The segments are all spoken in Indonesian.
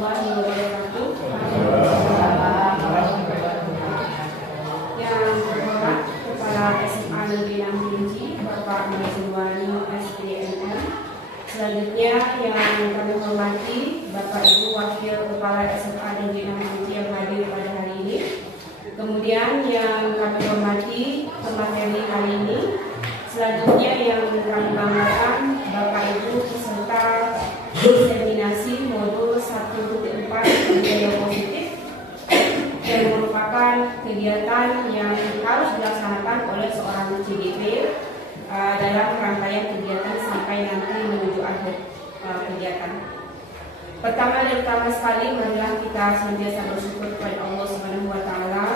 warahmatullahi wabarakatuh. Yang terhormat Kepala SMA Negeri 6 Kerinci, Bapak Mazulwani SPNM. Selanjutnya yang kami hormati Bapak Ibu Wakil Kepala SMA Negeri 6 Kerinci yang hadir pada hari ini. Kemudian yang kami hormati pemateri hari ini. Selanjutnya yang kami banggakan Bapak Ibu peserta diseminasi modul 1.4 budaya positif yang merupakan kegiatan yang harus dilaksanakan oleh seorang CGP dalam rangkaian kegiatan sampai nanti menuju akhir kegiatan. Pertama dan utama sekali, marilah kita senantiasa bersyukur kepada Allah Subhanahu wa Ta'ala,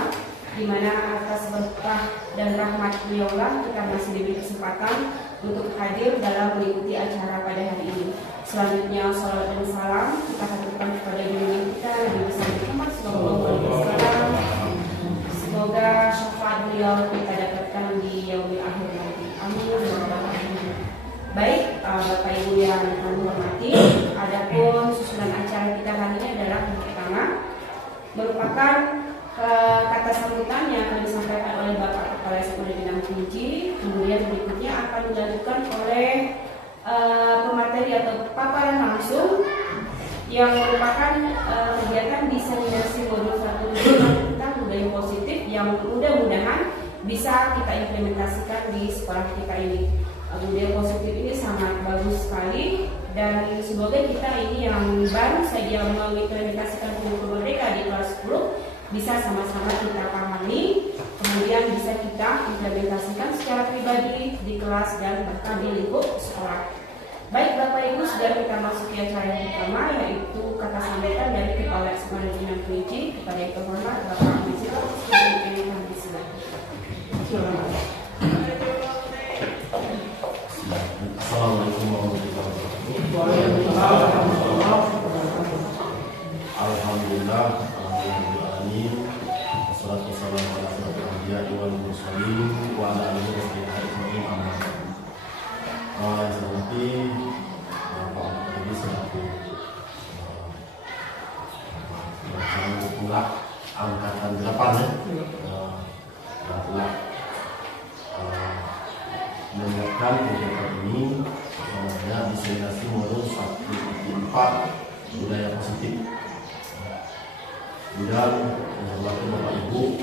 di mana atas berkah dan rahmat beliaulah kita masih diberi kesempatan untuk hadir dalam mengikuti acara pada hari ini. Selanjutnya salawat dan salam kita haturkan kepada junjungan kita Nabi besar Muhammad SAW. Semoga syafaat beliau kita dapatkan di yaumil akhir nanti. Amin. Baik, Bapak Ibu yang kami hormati, adapun susunan acara kita hari ini adalah yang pertama merupakan kata sambutan yang akan disampaikan oleh Bapak Kepala SMA Negeri 6 Kerinci. Kemudian berikutnya akan dilanjutkan oleh pemateri atau paparan langsung yang merupakan kegiatan diseminasi modul 1 tentang budaya positif yang mudah-mudahan bisa kita implementasikan di sekolah kita ini. Budaya positif ini sangat bagus sekali dan semoga kita ini yang baru saja mengimplementasikan kurikulum mereka di kelas 10 bisa sama-sama kita pahami, kemudian bisa kita implementasikan secara pribadi di kelas dan bahkan di lingkup sekolah. Baik Bapak Ibu, sudah kita masuki acara yang pertama, yaitu kata sambutan dari Kepala SMA Negeri 6 Kerinci kepada yang terhormat Bapak Mazulwani SPNM. Assalamualaikum warahmatullahi wabarakatuh. Alhamdulillah, alhamdulillah. Wassalatu wassalamu ala asyrofil anbiya'i wal mursalin wa ala alihi wa sahbihi ajma'in. Amma ba'du. Yang saya hormati Bapak Ibu selaku pula angkatan 8 yang telah menyiapkan kegiatan ini, namanya diseminasi modul 1.4 budaya positif. Dan menghormati Bapak Ibu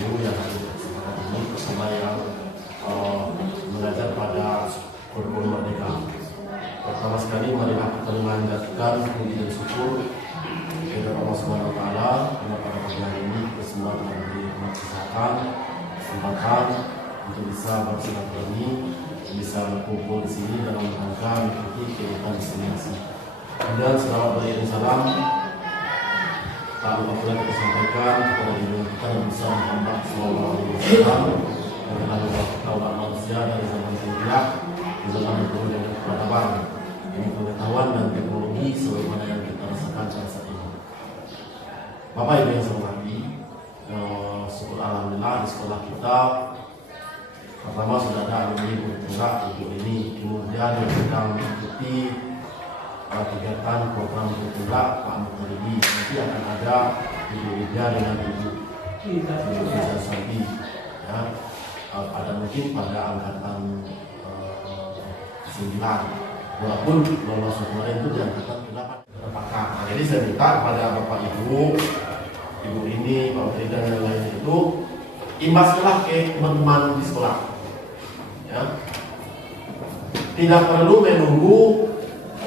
guru yang hadir di kesempatan ini bersama yang mengajar pada kurikulum Merdeka. Pertama sekali marilah kita memanjatkan puji dan syukur kepada Allah Subhanahu wa Ta'ala karena pada pagi hari ini kita semua telah diberi kesempatan untuk bisa bersilaturahmi, bisa berkumpul di sini dalam rangka mengikuti kegiatan diseminasi. Kemudian selawat beriring salam tak lupa pula kita sampaikan kepada diri kita yang bisa Muhammad Sallallahu Alaihi Wasallam yang telah membawa manusia dari zaman jahiliyah di dalam bertemu dengan peradaban, ilmu pengetahuan dan teknologi sebagaimana yang kita rasakan saat ini. Bapak Ibu yang saya hormati, syukur alhamdulillah di sekolah kita pertama sudah ada alumni bergerak untuk ini, kemudian yang sedang mengikuti kegiatan program bergerak Pak Mutaridi, nanti akan ada Ibu Widya dengan Ibu Fiza Sabi, ya. Ada mungkin pada angkatan 9, walaupun lolos kemarin itu di angkatan 8 terpakai. Jadi saya minta kepada Bapak Ibu ini, Pak Mutaridi dan yang lain itu imbaskanlah ke teman-teman di sekolah, ya. Tidak perlu menunggu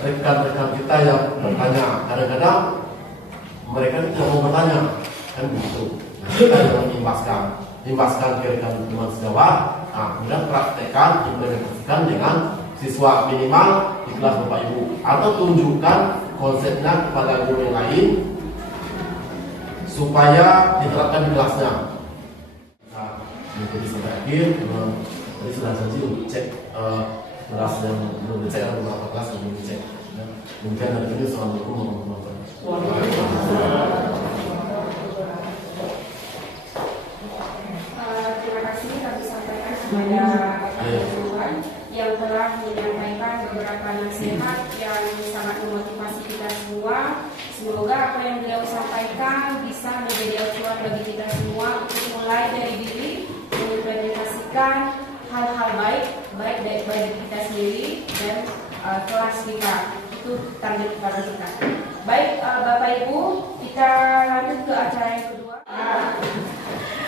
rekan-rekan kita yang bertanya. Kadang-kadang mereka tidak mau bertanya, kan begitu. Nah, kita jangan imbaskan ke rekan-rekan sejawat. Nah, kemudian praktekkan, implementasikan dengan siswa minimal di kelas Bapak Ibu, atau tunjukkan konsepnya kepada guru yang lain supaya diterapkan di kelasnya. Mengikuti sampai akhir, tadi sudah janji untuk cek kelas yang belum dicek atau beberapa kelas yang belum dicek. Mungkin hari ini Assalamualaikum warahmatullahi wabarakatuh. Terima kasih kami sampaikan kepada Tuhan yang telah menyampaikan beberapa nasihat yang sangat memotivasi kita semua Semoga apa yang beliau sampaikan bisa menjadi acuan bagi kita semua untuk mulai dari diri mengimplementasikan hal-hal baik bagi kita sendiri dan kelas kita. Itu target utama kita. Baik, Bapak Ibu, kita lanjut ke acara yang kedua.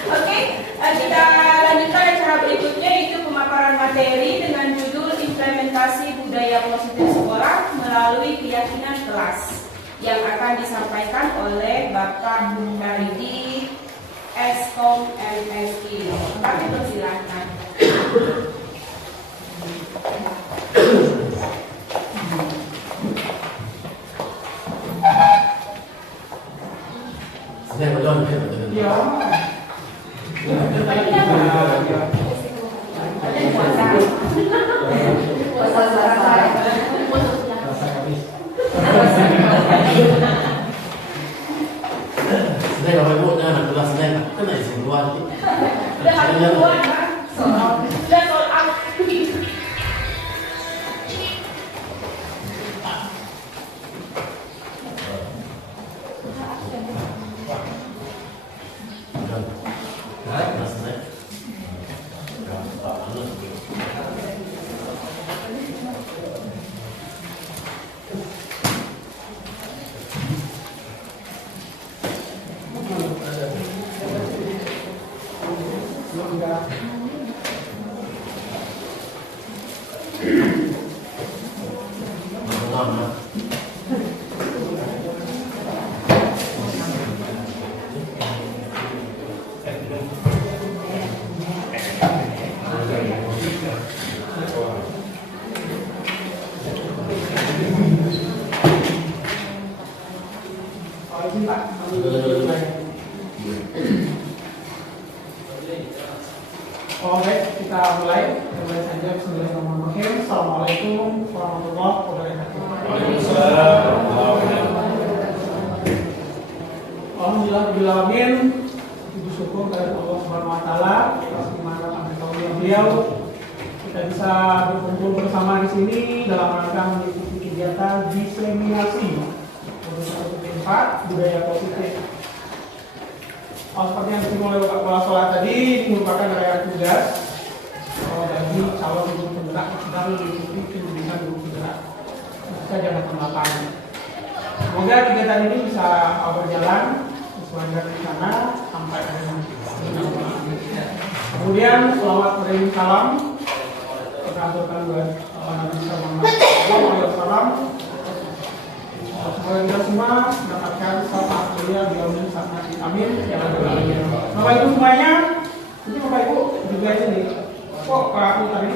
Oke, kita lanjutkan acara berikutnya, yaitu pemaparan materi dengan judul implementasi budaya positif sekolah melalui keyakinan kelas, yang akan disampaikan oleh Bapak Karidi Eskom MSI. Kami persilahkan. Saya berdoa ya. Saya Bapak Ibu dengan kelas saya kena isi keluar. Baik, kita mulai saja. Bismillahirrahmanirrahim. Assalamualaikum warahmatullahi wabarakatuh. Alhamdulillahirrahmanirrahim. Puji syukur kepada Allah Subhanahu Wa Taala atas kemampuan beliau kita bisa berkumpul bersama di sini dalam rangka mengikuti kegiatan diseminasi budaya positif. Seperti yang dimulai oleh Bapak Sholat tadi, ini merupakan rangkaian tugas bagi calon guru penggerak yang sedang mengikuti pendidikan guru penggerak. Kita jangan terlambat. Semoga kegiatan ini bisa berjalan sesuai dengan rencana sampai akhir. Kemudian selawat beriring salam kita aturkan buat Nabi Sallallahu Alaihi Wasallam. Semoga kita semua mendapatkan syafaat mulia di amin sangat amin ya rabbal alamin. Bapak Ibu semuanya, ini Bapak Ibu juga ini. Kok Pak Putar ini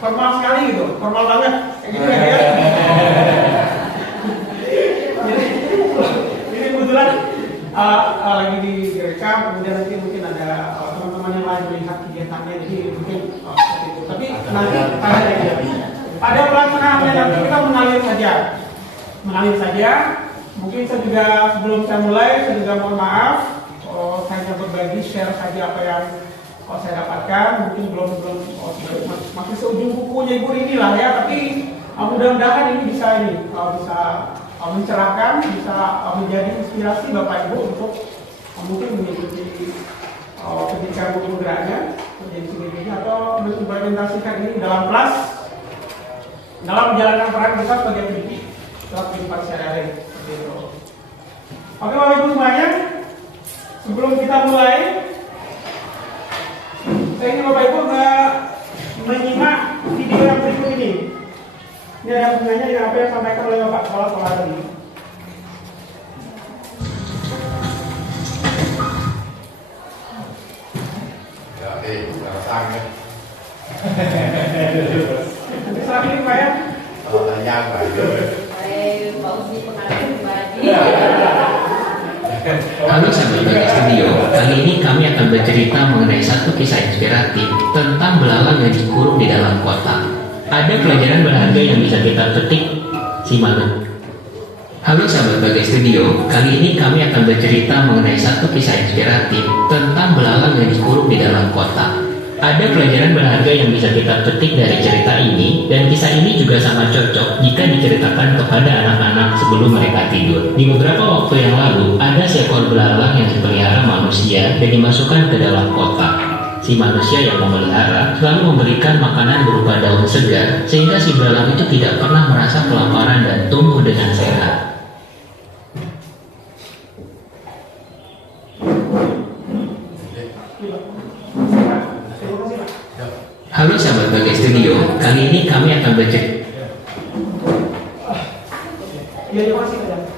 formal sekali gitu, formal banget kayak gitu ya. Ini kebetulan lagi di gereja, kemudian nanti mungkin ada teman-teman yang lain melihat kegiatannya, jadi mungkin seperti itu. Tapi nanti pada pelaksanaannya nanti kita mengalir saja. Mungkin saya juga sebelum saya mulai, saya juga mohon maaf, saya hanya berbagi share saja apa yang saya dapatkan. Mungkin belum masih seujung bukunya Ibu inilah ya, tapi mudah-mudahan ini bisa mencerahkan, bisa menjadi inspirasi Bapak Ibu untuk mungkin mengikuti pendidikan guru penggeraknya, menjadi sendirinya atau mengimplementasikan ini dalam kelas, dalam menjalankan peran kita sebagai pendidik dalam kehidupan sehari-hari. Oke Bapak Ibu semuanya, sebelum kita mulai, saya ingin Bapak Ibu menyimak video yang berikut ini. Ini ada hubungannya dengan apa yang disampaikan oleh Bapak Kepala Sekolah tadi. Ya, sang ya. Nanti saat ini Pak ya. Kalau tanya Pak. Pak Uzi pengaruh pribadi. Halo sahabat Bagai Studio, kali ini kami akan bercerita mengenai satu kisah inspiratif tentang belalang yang dikurung di dalam kotak. Ada pelajaran berharga yang bisa kita petik, simak. Halo sahabat Bagai Studio, kali ini kami akan bercerita mengenai satu kisah inspiratif tentang belalang yang dikurung di dalam kotak. Ada pelajaran berharga yang bisa kita petik dari cerita ini, dan kisah ini juga sangat cocok jika diceritakan kepada anak-anak sebelum mereka tidur. Di beberapa waktu yang lalu, ada seekor belalang yang dipelihara manusia dan dimasukkan ke dalam kotak. Si manusia yang memelihara selalu memberikan makanan berupa daun segar, sehingga si belalang itu tidak pernah merasa kelaparan dan tumbuh dengan sehat. Halo sahabat Bagai Studio, kali ini kami akan bercerita. Ya, terima kasih saja.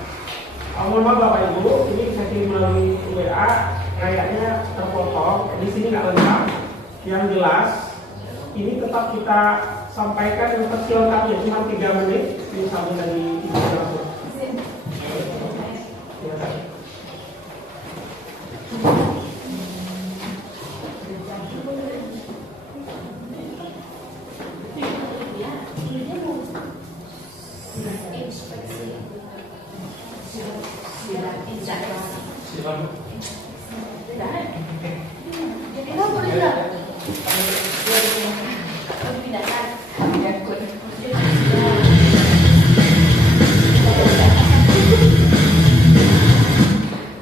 Mohon maaf Bapak Ibu, ini saya kirim melalui WA, kayaknya terpotong. Di sini nggak lengkap. Yang jelas, ini tetap kita sampaikan yang versi lengkapnya cuma 3 menit. Ini sambung dari Ibu langsung. Terima kasih.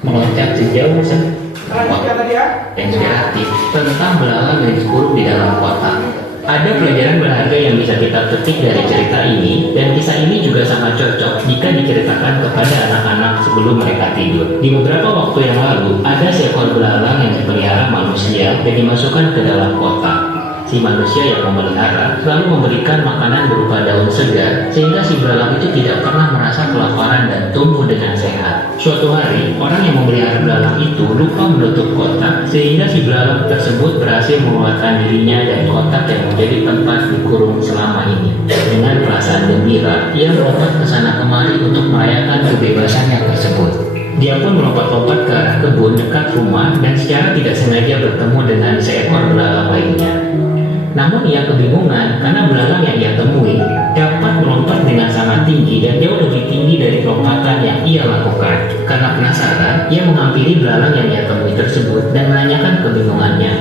Meloncat sejauh inspiratif tentang belalang yang dikurung di dalam kotak. Ada pelajaran berharga yang bisa kita petik dari cerita ini, dan kisah ini juga sangat cocok jika diceritakan kepada anak-anak sebelum mereka tidur. Di beberapa waktu yang lalu, ada seekor belalang yang dipelihara manusia dan dimasukkan ke dalam kotak. Si manusia yang memelihara selalu memberikan makanan berupa daun segar, sehingga si belalang itu tidak pernah merasa kelaparan dan tumbuh dengan sehat. Suatu hari, orang yang memelihara belalang itu lupa menutup kotak, sehingga si belalang tersebut berhasil mengeluarkan dirinya dari kotak yang menjadi tempat dikurung selama ini. Dengan perasaan gembira, ia melompat ke sana kemari untuk merayakan kebebasannya tersebut. Dia pun melompat-lompat ke arah kebun dekat rumah dan secara tidak sengaja bertemu dengan seekor belalang lainnya. Namun ia kebingungan karena belalang yang ia temui dapat melompat dengan sangat tinggi dan jauh lebih tinggi dari lompatan yang ia lakukan. Karena penasaran, ia menghampiri belalang yang ia temui tersebut dan menanyakan kebingungannya.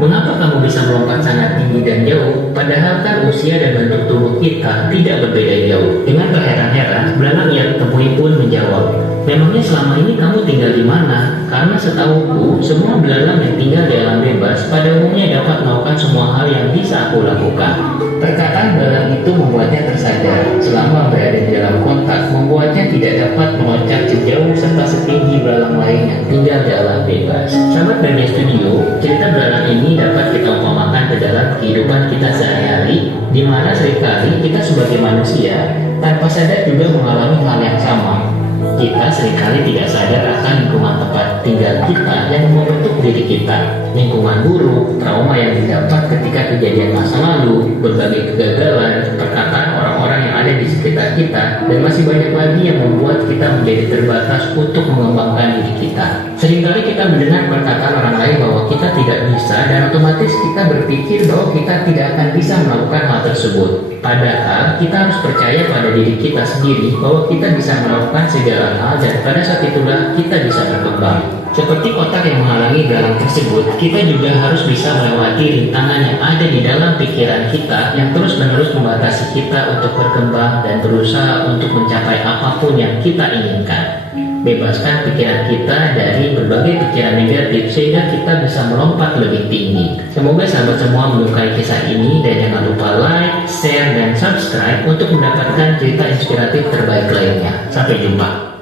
Mengapa kamu bisa melompat sangat tinggi dan jauh, padahal kan usia dan bentuk tubuh kita tidak berbeda jauh? Dengan terheran-heran, belalang yang temui pun menjawab, memangnya selama ini kamu tinggal di mana? Karena setahuku, semua belalang yang tinggal di alam bebas pada umumnya dapat melakukan semua hal yang bisa aku lakukan. Perkataan belalang itu membuatnya tersadar. Selama berada di dalam kotak, membuatnya tidak dapat meloncat sejauh serta setinggi belalang lain yang tinggal di alam bebas. Sahabat Bagai Studio, cerita belalang ini dapat kita umpamakan ke dalam kehidupan kita sehari-hari, di mana seringkali kita sebagai manusia tanpa sadar juga mengalami hal yang sama. Kita seringkali tidak sadar akan lingkungan tempat tinggal kita yang membentuk diri kita. Lingkungan buruk, trauma yang didapat ketika kejadian masa lalu, berbagai kegagalan, perkataan orang-orang yang ada di sekitar kita, dan masih banyak lagi yang membuat kita menjadi terbatas untuk mengembangkan diri kita. Seringkali kita mendengar perkataan orang lain bahwa kita tidak bisa, dan otomatis kita berpikir bahwa kita tidak akan bisa melakukan hal tersebut. Padahal kita harus percaya pada diri kita sendiri bahwa kita bisa melakukan segala hal, dan pada saat itulah kita bisa berkembang. Seperti kotak yang menghalangi belalang tersebut, kita juga harus bisa melewati rintangan yang ada di dalam pikiran kita yang terus-menerus membatasi kita untuk berkembang dan berusaha untuk mencapai apapun yang kita inginkan. Bebaskan pikiran kita dari berbagai pikiran negatif sehingga kita bisa melompat lebih tinggi. Semoga sahabat semua menyukai kisah ini, dan jangan lupa like, share, dan subscribe untuk mendapatkan cerita inspiratif terbaik lainnya. Sampai jumpa.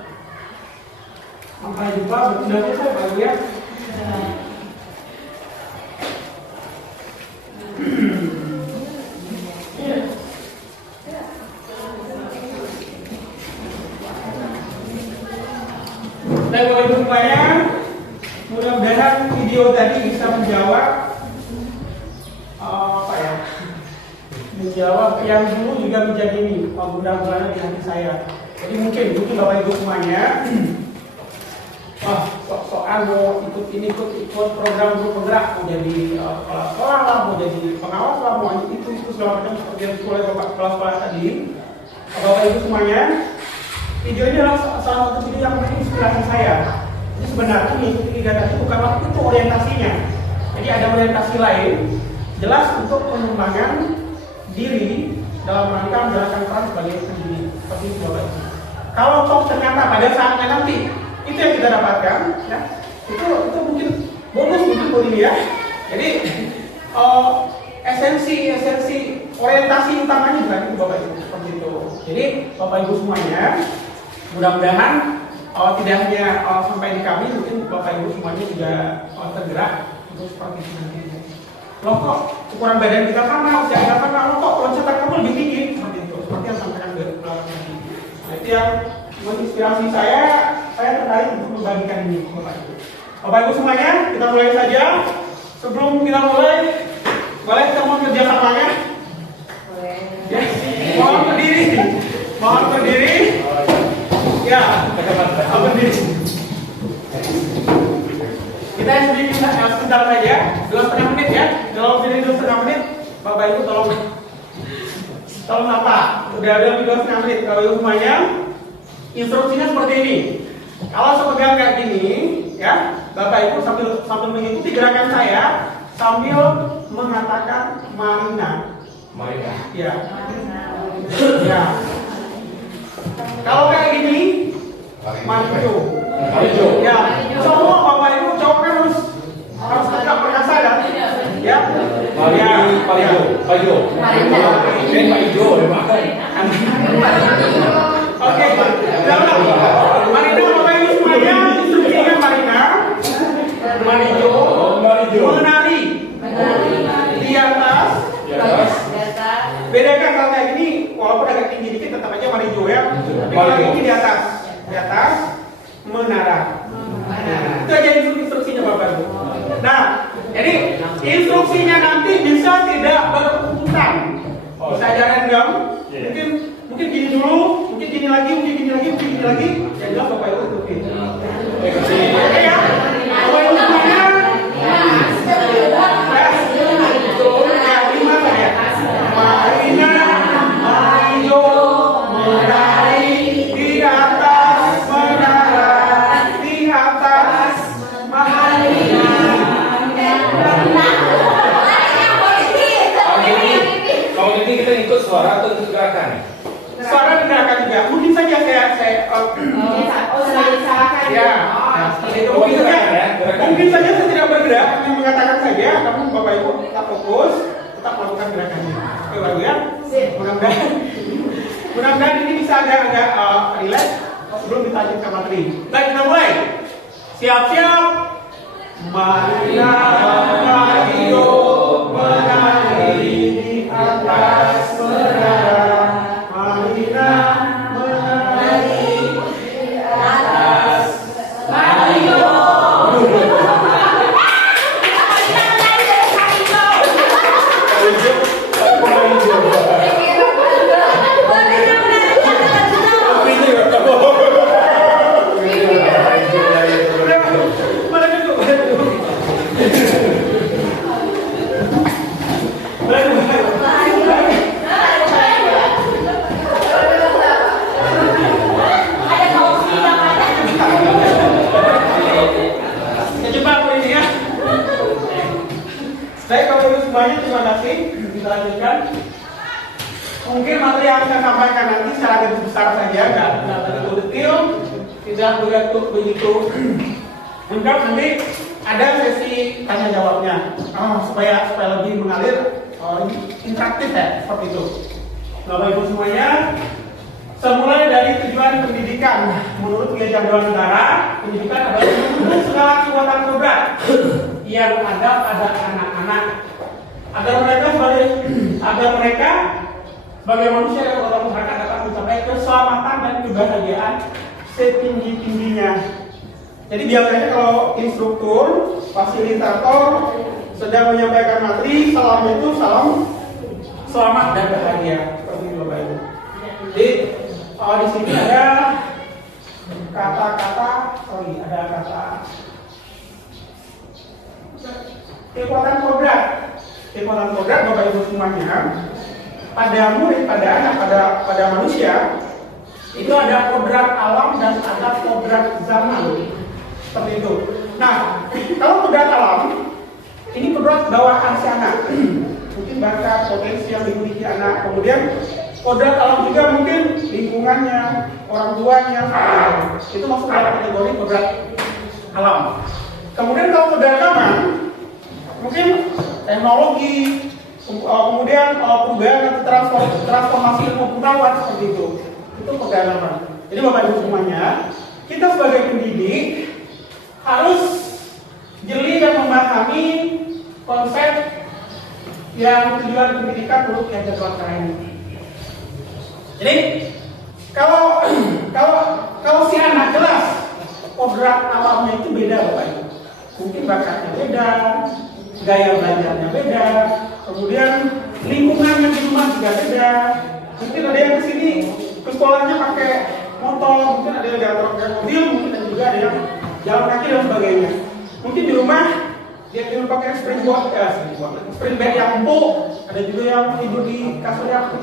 Sampai jumpa, berarti saya baru ya. Dan Bapak Ibu sekalian, mudah-mudahan video tadi bisa menjawab menjawab yang dulu juga menjadi ini mudah-mudahan di hati saya. Jadi mungkin Bapak Ibu semuanya soal mau ikut program untuk penggerak, mau jadi kepala sekolah lah, mau jadi pengawas lah, mau itu segala macam seperti yang sekolah kepala tadi. Bapak Ibu semuanya, video ini adalah salah satu video yang menginspirasi saya. Jadi sebenarnya mengikuti kegiatan itu bukan waktu itu orientasinya. Jadi ada orientasi lain jelas untuk pengembangan diri dalam rangka menjalankan peran sebagai pendidik. Seperti itu Bapak Ibu. Kalau toh ternyata pada saatnya nanti itu yang kita dapatkan, ya, itu mungkin bonus untuk ini ya. Jadi esensi orientasi utamanya juga itu Bapak Ibu, seperti itu. Jadi Bapak Ibu semuanya, mudah-mudahan tidak hanya sampai di kami, mungkin Bapak Ibu semuanya juga tergerak untuk seperti itu nanti. Loh kok ukuran badan kita sama, usia kita sama, loh kok loncatan kamu lebih tinggi, seperti itu. Seperti yang sampaikan belakang tadi. Nah, itu yang menginspirasi saya tertarik untuk membagikan ini Bapak Ibu. Bapak Ibu semuanya, kita mulai saja. Sebelum kita mulai, boleh kita mau kerjasamanya? Ya, mohon berdiri. Ya, berdiri. Kita sedikit sebentar saja, 2,5 menit ya. Kalau berdiri 2,5 menit, Bapak Ibu tolong apa? Udah lebih 2,5 menit. Bapak Ibu semuanya, instruksinya seperti ini. Kalau sepegang kayak gini, ya, Bapak Ibu sambil mengikuti gerakan saya, sambil mengatakan Marina. Ya. Ya. Kalau kayak gini, Marijo. Ya. Semua Bapak Ibu cowok kan harus tegak perkasa ya. Ya. Marijo. Oke. Marina Bapak Ibu semuanya, instruksinya Marina. Marijo. Menari. Di atas. Bedakan kalau kayak gini, walaupun agak tinggi dikit tetap aja Marijo ya. Tapi kalau ini di atas, menara. Itu aja instruksinya Bapak Ibu. Nah, jadi instruksinya nanti bisa tidak berurutan. Bisa aja random. Mungkin gini dulu, mungkin gini lagi. Yang jelas Bapak Ibu ikutin. Oke ya. Bapak Ibu semuanya. Marina, Marijo, menari di atas menara, di atas Marina. Kalau ini kita ikut suara atau ikut gerakan? Suara dan gerakan juga. Mungkin saja saya ya. Mungkin saja saya tidak bergerak, hanya mengatakan saja. Namun Bapak Ibu tetap fokus, tetap melakukan gerakannya. Oke Bapak ya. Mudah-mudahan ini bisa agak relax sebelum kita lanjut ke materi. Baik, kita mulai. Siap-siap. Marina, Marijo, menari di atas menara. Marina, menari di atas Marijo. Baik, Bapak Ibu semuanya, terima kasih. Kita lanjutkan. Mungkin materi yang saya sampaikan nanti secara garis besar saja, nggak begitu detail, tidak begitu lengkap. Nanti ada sesi tanya jawabnya, supaya lebih mengalir, interaktif ya, seperti itu. Bapak Ibu semuanya, semula dari tujuan pendidikan menurut Piagam Dewan Negara, pendidikan adalah menuntut segala kekuatan kodrat yang ada pada anak-anak agar mereka sebagai manusia dan orang masyarakat dapat mencapai keselamatan dan kebahagiaan setinggi-tingginya. Jadi biasanya kalau instruktur, fasilitator sedang menyampaikan materi, salam itu salam selamat dan bahagia, seperti itu Bapak Ibu. Jadi di sini ada kata kekuatan kodrat. Kekuatan kodrat Bapak Ibu semuanya, pada murid, pada anak, pada manusia itu ada kodrat alam dan ada kodrat zaman, seperti itu. Nah, kalau kodrat alam ini kodrat bawah anak. mungkin bakat, potensi yang dimiliki anak. Kemudian kodrat alam juga mungkin lingkungannya, orang tuanya, itu masuk dalam kategori kodrat alam. Kemudian kalau kodrat aman, mungkin teknologi, kemudian perubahan atau transformasi ilmu pengetahuan seperti itu kodrat alam. Jadi Bapak Ibu semuanya, kita sebagai pendidik harus jeli dan memahami konsep yang tujuan pendidikan untuk yang terlaksana ini. Jadi kalau si anak jelas kodrat alamnya itu beda Bapak Ibu. Mungkin bakatnya beda, gaya belajarnya beda, kemudian lingkungannya di rumah juga beda. Mungkin ada yang kesini ke sekolahnya pakai motor, mungkin ada yang jalan pakai mobil, mungkin ada juga ada yang jalan kaki dan sebagainya. Mungkin di rumah dia tidur pakai spring bed yang empuk, ada juga yang tidur di kasur yang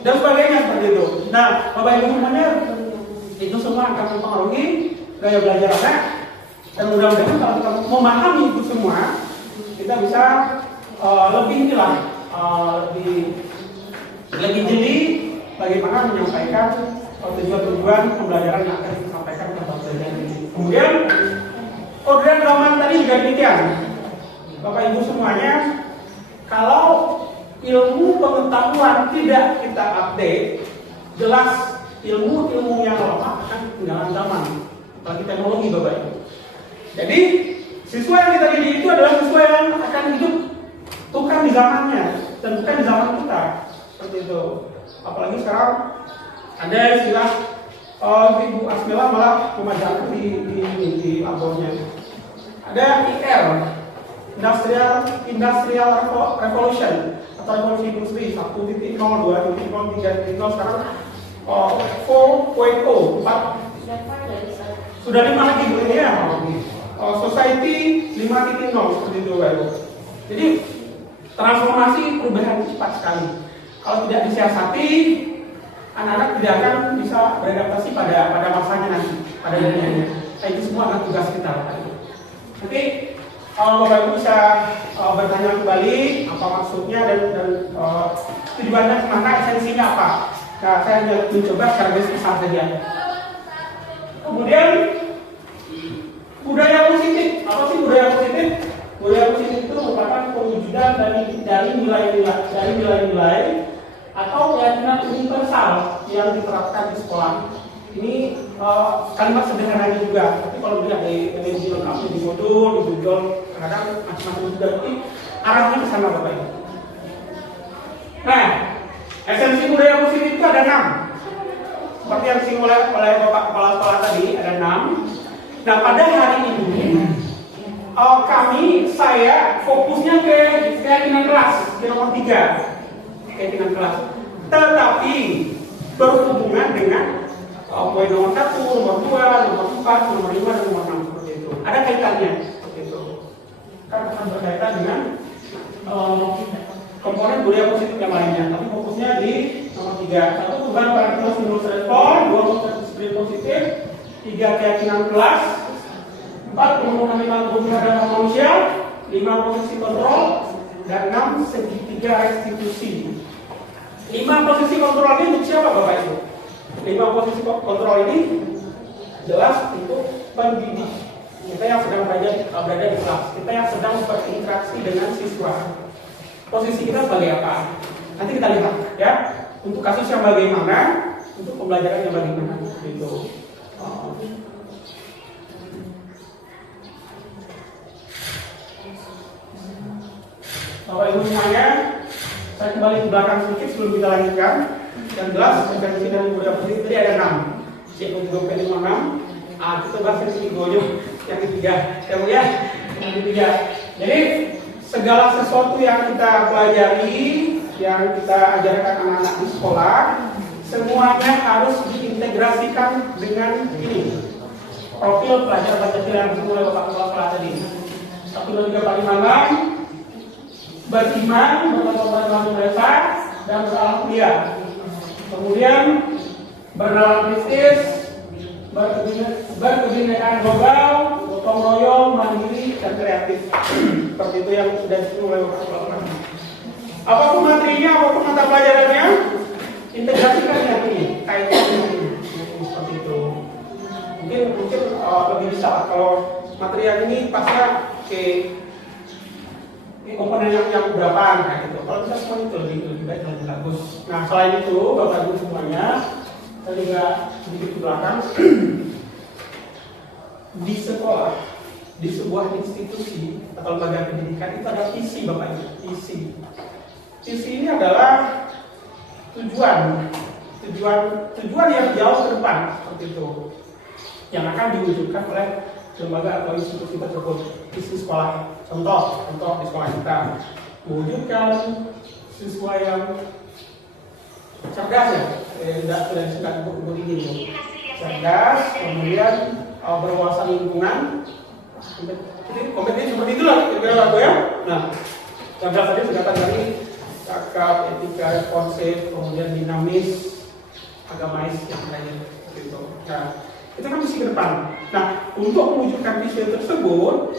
dan sebagainya seperti itu. Nah, Bapak Ibu semuanya, itu semua akan mempengaruhi gaya belajar anak. Dan mudah-mudahan kalau kita memahami itu semua, kita bisa lebih jeli bagaimana menyampaikan tujuan-tujuan pembelajaran yang akan disampaikan kepada pelajar ini. Kemudian kodrat zaman tadi juga demikian. Bapak Ibu semuanya, kalau ilmu pengetahuan tidak kita update, jelas ilmu-ilmu yang lama akan ketinggalan zaman, apalagi teknologi Bapak Ibu. Jadi siswa yang kita didik itu adalah siswa yang akan hidup bukan di zamannya dan bukan di zaman kita, seperti itu. Apalagi sekarang ada istilah Ibu Asmila malah memajakan di labornya. Ada IR, Industrial Revolution atau revolusi industri 1.0, 2.0, 3.0, sekarang 4.0, 4 sudah 5 lagi Bu ini ya. Society 5.0 seperti itu Bapak. Jadi transformasi perubahan cepat sekali. Kalau tidak disiasati, anak-anak tidak akan bisa beradaptasi pada masanya nanti, pada dunianya. Nah, itu semua akan tugas kita. Nanti Bapak Ibu bisa bertanya kembali apa maksudnya dan tujuannya kemana, esensinya apa. Nah, saya hanya mencoba secara besar saja. Kemudian budaya positif. Apa sih budaya positif? Budaya positif itu merupakan perwujudan dari nilai-nilai atau keyakinan universal yang diterapkan di sekolah. Ini kalimat sederhananya juga, tapi kalau dilihat dari energi lengkapnya di modul, di Google, kadang macam-macam juga, tapi arahnya ke sana Bapak Ibu. Nah, esensi budaya positif itu ada 6. Seperti yang disinggung oleh Bapak Kepala Sekolah tadi, ada 6. Nah, pada hari ini saya fokusnya ke keyakinan kelas, di nomor 3, keyakinan kelas. Tetapi berhubungan dengan poin nomor 1, nomor 2, nomor 4, nomor 5, dan nomor 6 seperti itu. Ada kaitannya seperti itu. Kan akan berkaitan dengan komponen budaya positif yang lainnya. Tapi fokusnya di nomor 3. 1 perubahan paradigma stimulus respon, 2 disiplin positif, 3 keyakinan kelas, 4 pemenuhan 5 kebutuhan dasar manusia, 5 posisi kontrol, dan 6 segitiga restitusi. 5 posisi kontrol ini untuk siapa Bapak Ibu? 5 posisi kontrol ini jelas untuk pendidik kita yang sedang berada di kelas, kita yang sedang berinteraksi dengan siswa. Posisi kita sebagai apa? Nanti kita lihat ya. Untuk kasus yang bagaimana, untuk pembelajaran yang bagaimana, gitu. Bapak Ibu semuanya, saya kembali ke belakang sedikit sebelum kita lanjutkan. Yang jelas, esensi dan budaya positif tadi ada 6. C56. Kita bahas yang yang ketiga. Kemudian yang ketiga. Jadi segala sesuatu yang kita pelajari, yang kita ajarkan anak-anak di sekolah, semuanya harus diintegrasikan dengan ini. Profil pelajar Pancasila yang disebut oleh Bapak Kepala Sekolah tadi. 1, 2, 3, 4, 5. Beriman, bertobat mereka, dan berakhlak. Kemudian bernalar kritis, berkebinekaan global, gotong royong, mandiri, dan kreatif. Seperti itu yang sudah disebut oleh Bapak Kepala Sekolah Apapun materinya, apapun mata pelajarannya, integrasikan dengan ini, kaitkan dengan ini, seperti itu. Mungkin lebih bisa kalau materi yang ini pasnya ke komponen yang berapa kayak gitu. Kalau bisa semua itu lebih baik dan lebih bagus. Nah selain itu Bapak Ibu semuanya, saya juga sedikit ke belakang. Di sekolah, di sebuah institusi atau lembaga pendidikan itu ada visi Bapak Ibu. Visi ini adalah tujuan yang jauh ke depan seperti itu yang akan diwujudkan oleh lembaga atau institusi tersebut. Visi sekolah, contoh di sekolah kita mewujudkan siswa yang cerdas ya, tidak suka begini cerdas, kemudian berwawasan lingkungan, kompetisi seperti itulah kira-kira aku ya. Nah, cerdas tadi singkatan dari cakap, etika, responsif, kemudian dinamis, agamais yang lain seperti itu. Nah, itu kan misi ke depan. Nah, untuk mewujudkan visi tersebut,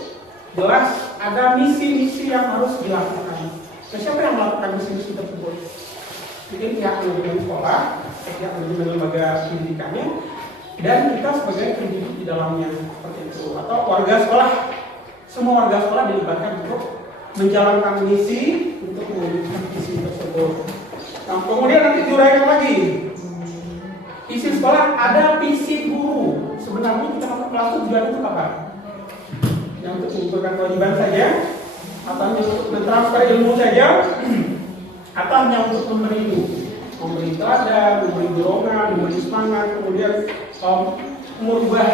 jelas ada misi-misi yang harus dilakukan. Nah, siapa yang melakukan misi-misi tersebut? Mungkin pihak manajemen sekolah, pihak manajemen lembaga pendidikannya, dan kita sebagai pendidik di dalamnya seperti itu. Atau warga sekolah, semua warga sekolah dilibatkan untuk menjalankan misi untuk mewujudkan visi tersebut. Nah, kemudian nanti diuraikan lagi. Visi sekolah ada visi guru. Sebenarnya kita masuk kelas tujuan untuk apa? Yang untuk mengumpulkan kewajiban saja, atau yang untuk mentransfer ilmu saja, atau hanya untuk memberi teladan, memberi dorongan, memberi semangat, kemudian merubah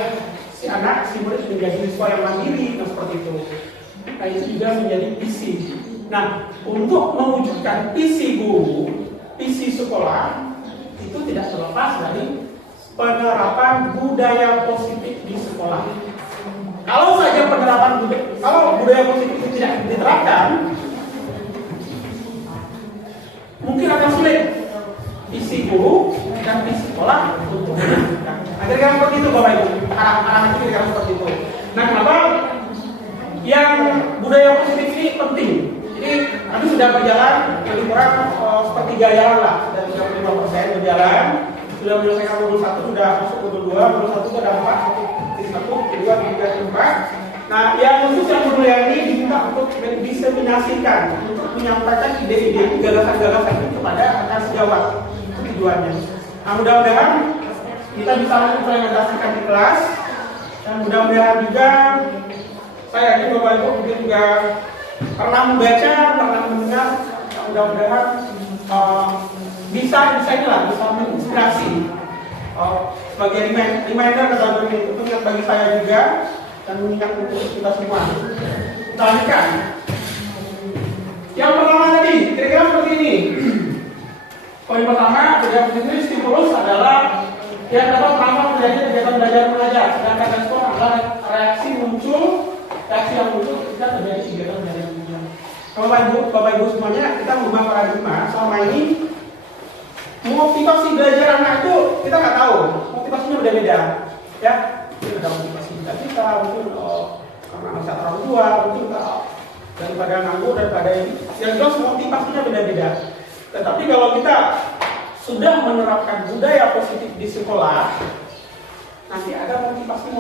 si murid menjadi siswa yang mandiri, nah seperti itu. Nah itu juga menjadi visi. Nah untuk mewujudkan visi guru, visi sekolah itu tidak terlepas dari penerapan budaya positif di sekolah. Kalau saja kalau budaya positif itu tidak diterapkan, mungkin akan sulit visi guru dan visi sekolah untuk mewujudkan. Kira-kira seperti itu Bapak Ibu. Arah-arah itu kira-kira seperti itu. Nah, kenapa yang budaya positif ini penting? Jadi kami sudah berjalan lebih kurang sepertiga jalan lah, dari 35% berjalan. Sudah menyelesaikan modul 1, sudah masuk modul 2, modul 1 sudah 4, 1, 2, 3, 4. Nah, yang khusus yang modul yang ini diminta untuk diseminasikan, untuk menyampaikan ide-ide, gagasan-gagasan itu kepada rekan sejawat. Itu tujuannya. Nah, mudah-mudahan kita bisa implementasikan di kelas, dan mudah-mudahan juga saya yakin Bapak Ibu mungkin juga pernah membaca, pernah mendengar, mudah-mudahan bisa menginspirasi sebagai reminder untuk mengingat bagi saya juga dan mengingat untuk kita semua. Kita lanjutkan. Yang pertama tadi, kira-kira seperti ini. Poin pertama, budaya positif stimulus adalah yang dapat merangsang terjadi kegiatan belajar mengajar. Sedangkan respon adalah reaksi yang muncul ketika terjadi kegiatan belajar mengajar. Bapak Ibu semuanya, kita mengubah paradigma selama ini. Motivasi belajar anak itu kita nggak tahu, motivasinya beda-beda, ya. Mungkin ada motivasi kita, mungkin karena nasihat orang tua, mungkin daripada nganggur, daripada ini. Yang jelas motivasinya beda-beda. Tetapi kalau kita sudah menerapkan budaya positif di sekolah, nanti ada motivasi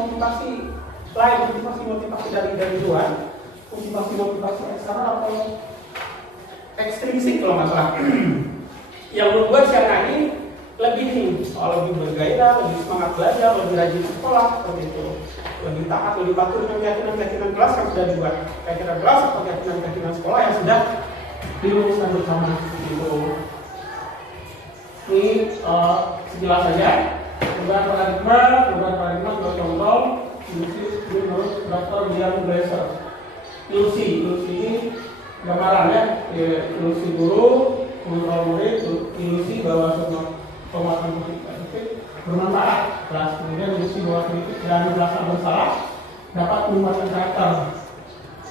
lain, motivasi dari luar, motivasi eksternal atau ekstrinsik kalau nggak salah. Yang membuat si anak ini lebih bergairah, lebih semangat belajar, lebih rajin sekolah, seperti itu, lebih taat, lebih patuh dengan keyakinan kelas yang sudah dibuat, keyakinan kelas atau keyakinan sekolah yang sudah dirumuskan bersama. Gitu. Ini sejelas saja. Perubahan paradigma sebagai contoh, menurut Dr. Dian Glaser. Ilusi ini gambaran ya, ilusi guru, kontrol murid, ilusi bahwa semua penguatan positif bermanfaat, kemudian ilusi bahwa kritik dan merasa bersalah dapat menguatkan karakter.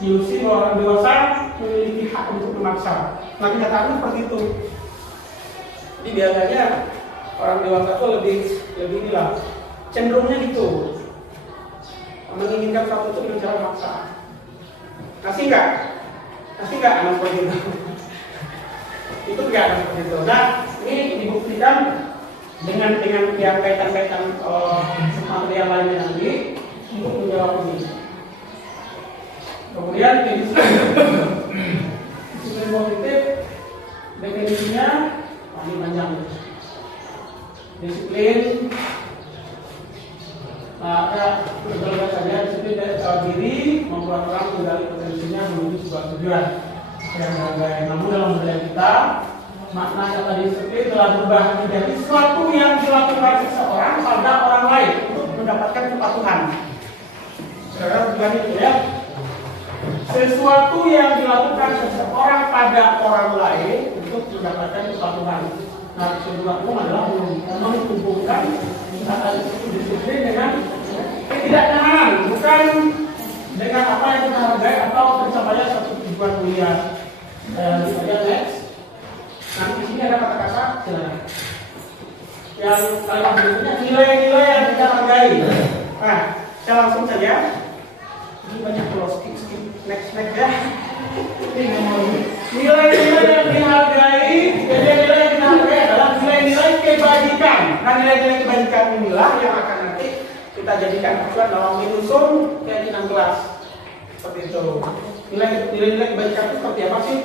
Ilusi bahwa orang dewasa memiliki hak untuk memaksa. Nah, kenyataannya seperti itu. Jadi biasanya orang dewasa itu lebih inilah cenderungnya gitu, menginginkan sesuatu itu dengan cara maksa. Kasih nggak anak seperti itu? Itu enggak seperti itu. Nah, ini dibuktikan dengan yang kaitan-kaitan material lainnya nanti untuk menjawab ini. Kemudian disiplin positif definisinya paling panjang. Disiplin maka terlibat saja disiplin diri membuat orang mengendali potensinya menuju sebuah tujuan yang berbagai. Namun dalam budaya kita makna kata disiplin telah berubah menjadi sesuatu yang dilakukan seseorang pada orang lain untuk mendapatkan kepatuhan. Saudara bukan itu ya? Sesuatu yang dilakukan seseorang pada orang lain untuk mendapatkan kepatuhan. Nah, kedua umum adalah menghubungkan kata disiplin dengan ketidaknyamanan, bukan dengan apa yang kita hargai atau pencapaian satu tujuan mulia. Misalnya next. Nah, di sini ada kata-kata yang kalimat berikutnya nilai-nilai yang kita hargai. Nah, saya langsung saja. Ini banyak kalau skip next ya. Nilai-nilai yang dihargai, nilai-nilai yang kita hargai adalah nilai-nilai kebajikan. Nah, nilai-nilai kebajikan inilah yang akan nanti kita jadikan acuan dalam menyusun keyakinan kelas. Seperti itu. Nilai-nilai kebajikan itu seperti apa sih?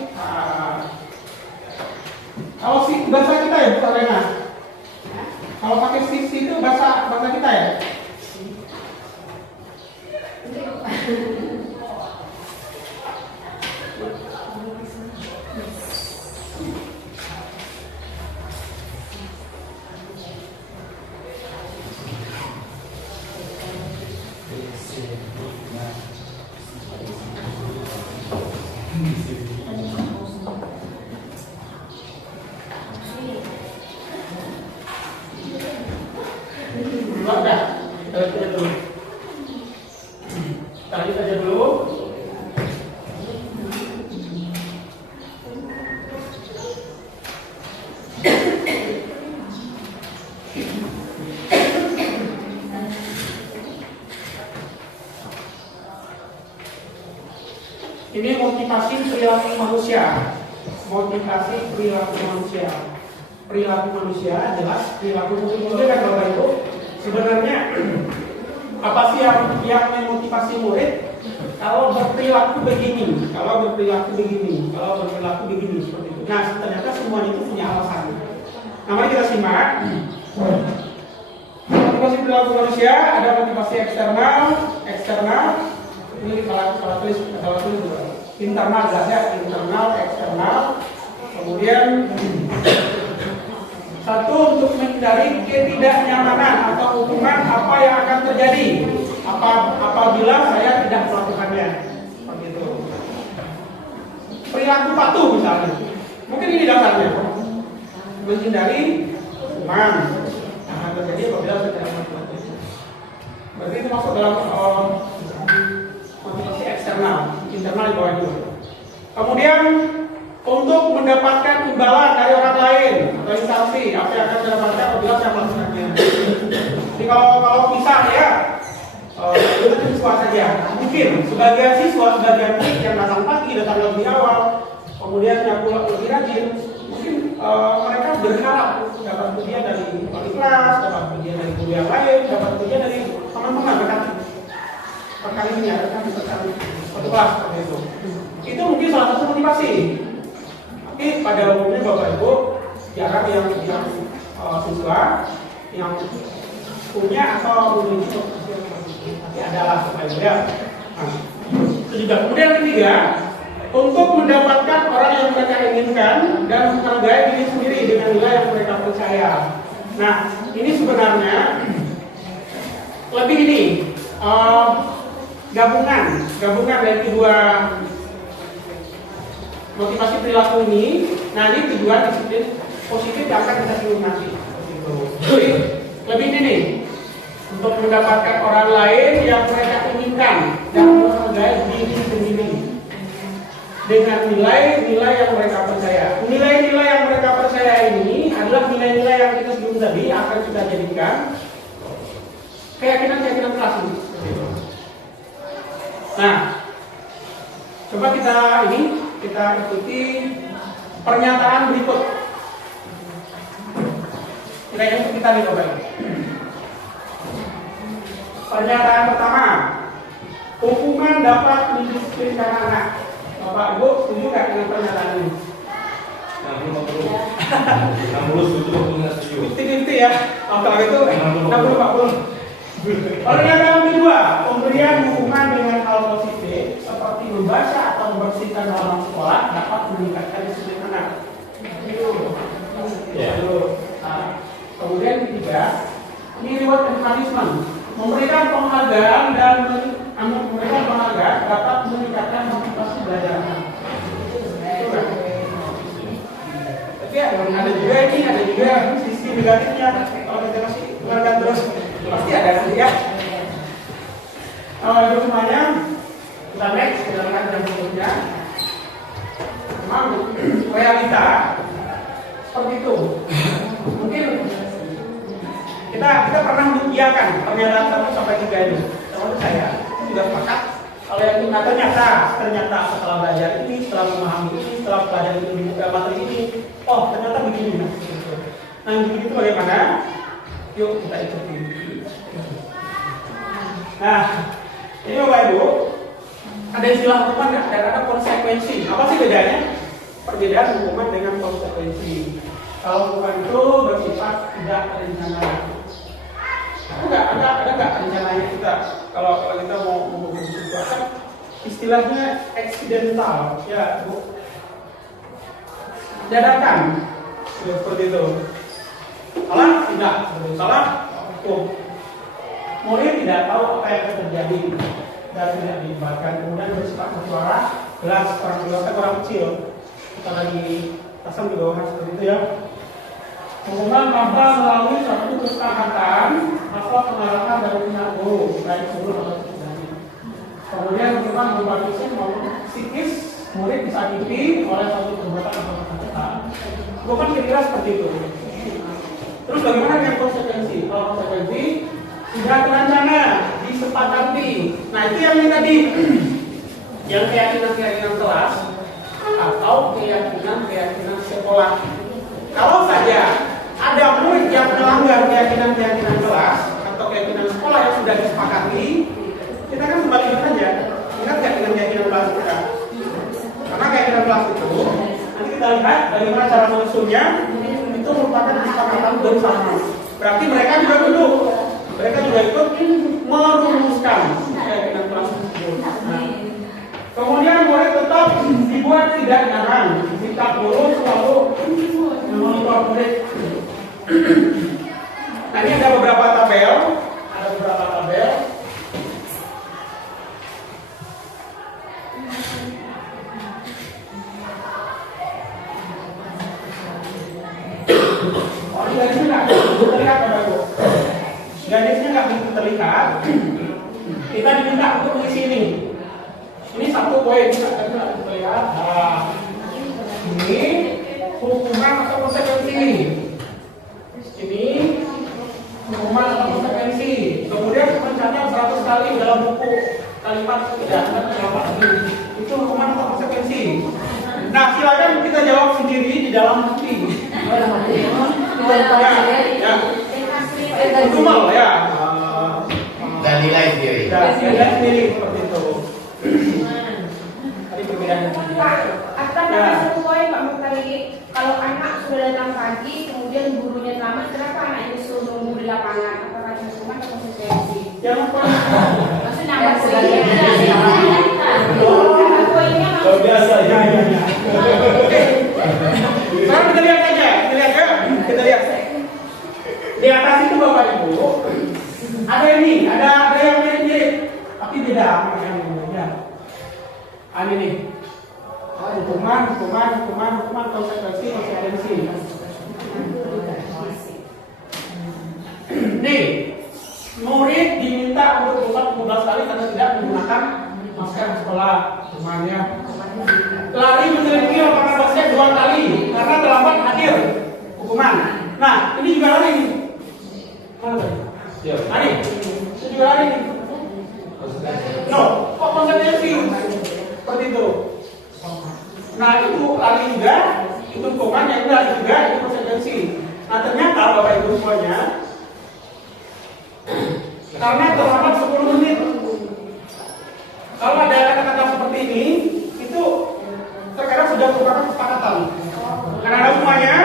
Kalau bahasa kita ya, Bu Arena. Kalau pakai sisi itu bahasa kita ya. Tadi saja dulu. Ini motivasi perilaku manusia. Motivasi perilaku manusia. Perilaku manusia jelas perilaku manusia kan Bapak Ibu. Sebenarnya apa sih yang memotivasi murid? Kalau berperilaku begini, kalau berperilaku begini, kalau berperilaku begini seperti itu. Nah, ternyata semuanya itu punya alasan. Nah, mari kita simak. Motivasi perilaku manusia ada motivasi eksternal. Ini salah tulis internal saja, internal, eksternal. Kemudian satu, untuk menghindari ketidaknyamanan atau hukuman apa yang akan terjadi apabila saya tidak melakukannya. Seperti itu. Perilaku patuh misalnya. Mungkin ini dasarnya. Menghindari hukuman yang akan terjadi apabila saya tidak melakukannya. Berarti itu masuk dalam motivasi eksternal, internal di bawah dulu. Kemudian untuk mendapatkan imbalan dari orang lain atau instansi apa yang akan saya dapatkan apabila saya melakukannya. Jadi kalau bisa ya kita siswa saja. Mungkin sebagian siswa, sebagian murid yang datang pagi, datang lebih awal, kemudian yang pulang lebih rajin, mungkin mereka berharap dapat pujian dari wali kelas, dapat pujian dari guru yang lain, dapat pujian dari teman-teman rekan ini ya, rekan satu kelas seperti itu. Itu mungkin salah satu motivasi. Tapi pada umumnya Bapak Ibu jarang yang siswa yang punya atau memiliki tapi adalah Bapak Ibu ya. Nah, itu juga. Kemudian ketiga, untuk mendapatkan orang yang mereka inginkan dan menghargai diri sendiri dengan nilai yang mereka percaya. Nah, ini sebenarnya lebih ini gabungan dari kedua motivasi perilaku ini. Nah, ini tujuan disiplin positif yang akan kita singgung nanti. Jadi, lebih ini untuk mendapatkan orang lain yang mereka inginkan dan menghargai diri sendiri dengan nilai-nilai yang mereka percaya. Nilai-nilai yang mereka percaya ini adalah nilai-nilai yang kita sebelum tadi akan kita jadikan keyakinan kelas ini. Nah, coba kita ikuti pernyataan berikut. Kira-kira kita lihat Bapak Ibu. Pernyataan pertama, hukuman dapat mendisiplinkan anak. Bapak Ibu setuju nggak dengan pernyataan ini? 60 setuju, 40 nggak setuju. 50-50 ya. Kalau itu 60-40. Pernyataan kedua, pemberian hukuman dengan hal positif seperti membaca atau membersihkan halaman sekolah dapat meningkatkan disiplin anak. Ya. Nah, kemudian ketiga, ini reward and punishment. Memberikan penghargaan dan memberikan penghargaan dapat meningkatkan motivasi belajar anak. Itu kan? Tapi ada juga sisi negatifnya. Kalau kita masih penghargaan terus pasti ada nanti ya. Itu semuanya. Kita next kita lihat yang berikutnya. Memang realita seperti itu. Mungkin kita pernah mengiyakan pernyataan 1 sampai 3 ini. Termasuk saya juga sepakat. Kalau yang kita ternyata setelah belajar ini, setelah memahami ini, setelah belajar ini materi ini, oh ternyata begini. Nah, begini itu bagaimana? Yuk kita ikuti. Nah, ini Bapak Ibu, ada istilah hukuman dan ada konsekuensi. Apa sih bedanya? Perbedaan hukuman dengan konsekuensi. Kalau hukuman itu bersifat tidak terencana. Ada nggak rencananya kita? Kalau kita mau menghukum sesuatu, istilahnya accidental, ya Bu. Dadakan, seperti itu. Salah tidak, salah hukum. Murid tidak tahu apa yang akan terjadi dan tidak dilibatkan, kemudian bersifat bersuara kelas orang dewasa orang kecil. Kita lagi pasang di bawah seperti itu ya. Hukuman apa melalui suatu kesepakatan atau pengarahan dari pihak guru, baik guru atau tidak. Kemudian hukuman berupa fisik maupun psikis, murid disakiti oleh suatu perbuatan atau kata-kata. Hukuman kira-kira seperti itu. Terus bagaimana dengan konsekuensi? Kalau konsekuensi tidak terencana, disepakati. Nah itu yang tadi, yang keyakinan kelas atau keyakinan sekolah. Kalau saja ada murid yang melanggar keyakinan kelas atau keyakinan sekolah yang sudah disepakati, kita kan kembali saja. Ingat keyakinan kelas kita. Karena keyakinan kelas itu nanti kita lihat bagaimana cara menyusunnya. Itu merupakan kesepakatan bersama. Berarti mereka juga duduk, mereka juga ikut merumuskan keyakinan kelas tersebut. Nah, kemudian murid tetap dibuat tidak nyaman. Sikap guru selalu memonitor murid. Nah ini ada beberapa tabel. Garisnya nggak begitu terlihat. Kita diminta untuk mengisi ini. Ini 1 poin, nggak terlihat. Nah, ini hukuman atau konsekuensi. Ini hukuman atau konsekuensi. Kemudian mencatat 100 kali dalam buku kalimat tidak dapat ini. Itu hukuman atau konsekuensi. Nah, silakan kita jawab sendiri di dalam hati. Ya. Hukuman ya. Dan nilai sendiri. Nilai sendiri seperti itu. Tadi perbedaan. Akan ada satu poin Pak Muhtari. Kalau anak sudah datang pagi, kemudian gurunya selamat, kenapa anak itu suruh nunggu di lapangan? Apakah itu hukuman atau konsekuensi? Jangan lupa. Maksudnya nambah poinnya. Nambah poinnya maksudnya. Biasa ya. Sekarang kita lihat aja, kita lihat. Di atas itu Bapak Ibu, ada ini, ada yang mirip-mirip, tapi beda sama yang umumnya. Ini nih, hukuman, konsekuensi masih ada di sini. Nih, murid diminta untuk berusaha 17 kali karena tidak menggunakan masker di sekolah, temannya. Lari menyelidiki lapangan basket 2 kali karena terlambat hadir, hukuman. Nah, ini juga lari nih. Mana tadi? Ya. Lari, itu juga lari nih. No, kok konsekuensi seperti itu. Nah, itu lari juga, itu merupakan kesepakatan. Anak-anak semuanya,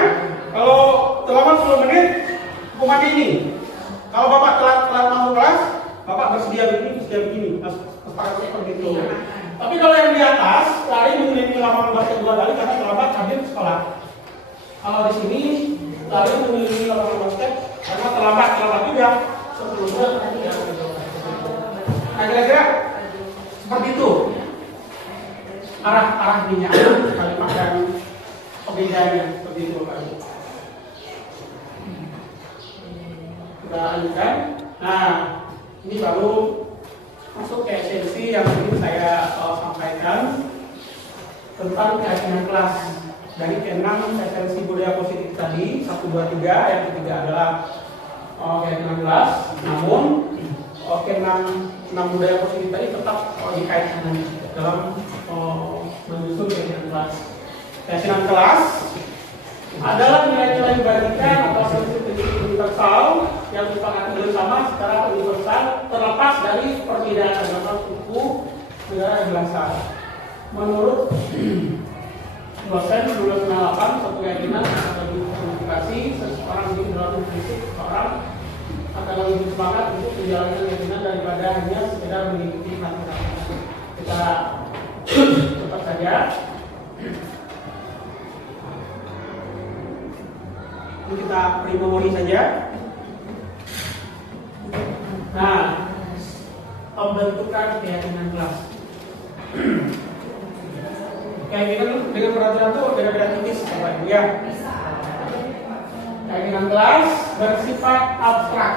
kalau selama 10 menit hukumannya ini. Kalau Bapak telat masuk kelas, Bapak bersedia begini, kesepakatan seperti itu. Tapi kalau yang di atas lari mengelilingi lapangan basket 2 kali karena terlambat hadir sekolah. Kalau di sini lari mengelilingi lapangan basket karena terlambat juga 10 menit. Nah, kira-kira seperti itu arah minyak kalimat dan pembedanya seperti itu Bapak Ibu. Kita lanjutkan. Nah, ini baru masuk ke esensi yang ingin saya sampaikan tentang keyakinan kelas. Dari ke-6 esensi budaya positif tadi 1, 2, 3, yang ketiga adalah keyakinan kelas. Namun ke-6 budaya positif tadi tetap dikaitkan dalam menyusun keyakinan kelas. Keyakinan kelas adalah nilai-nilai bagikan atau prinsip universal yang disepakati bersama secara universal terlepas dari perbedaan agama, suku, negara, dan bahasa. Menurut dosen 1998, satu keyakinan atau identifikasi seseorang di dalam prinsip seseorang akan lebih semangat untuk menjalankan keyakinan daripada hanya sekedar mengikuti aturan. Kita cepat saja. Ini kita memori saja. Nah, pembentukan keyakinan kelas. Keyakinan dengan peraturan itu beda-beda tipis, Bapak Ibu ya. Keyakinan kelas bersifat abstrak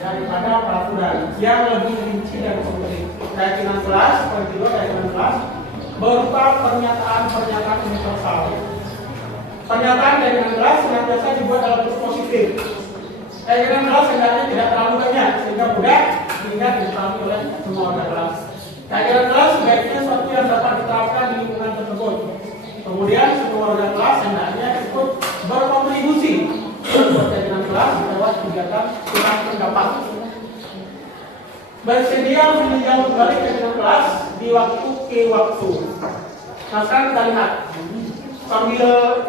daripada peraturan yang lebih rinci dan konkret. Keyakinan kelas, seperti itu keyakinan kelas berupa pernyataan-pernyataan universal. Pernyataan keyakinan kelas senantiasa dibuat dalam bentuk positif. Keyakinan kelas hendaknya tidak terlalu banyak sehingga mudah diingat dipahami oleh semua warga kelas. Keyakinan kelas sebaiknya suatu yang dapat diterapkan di lingkungan tersebut. Kemudian semua warga kelas hendaknya ikut berkontribusi untuk keyakinan kelas lewat kegiatan tukar pendapat. Bersedia meninjau kembali keyakinan kelas di waktu ke waktu. Nah, sekarang kita lihat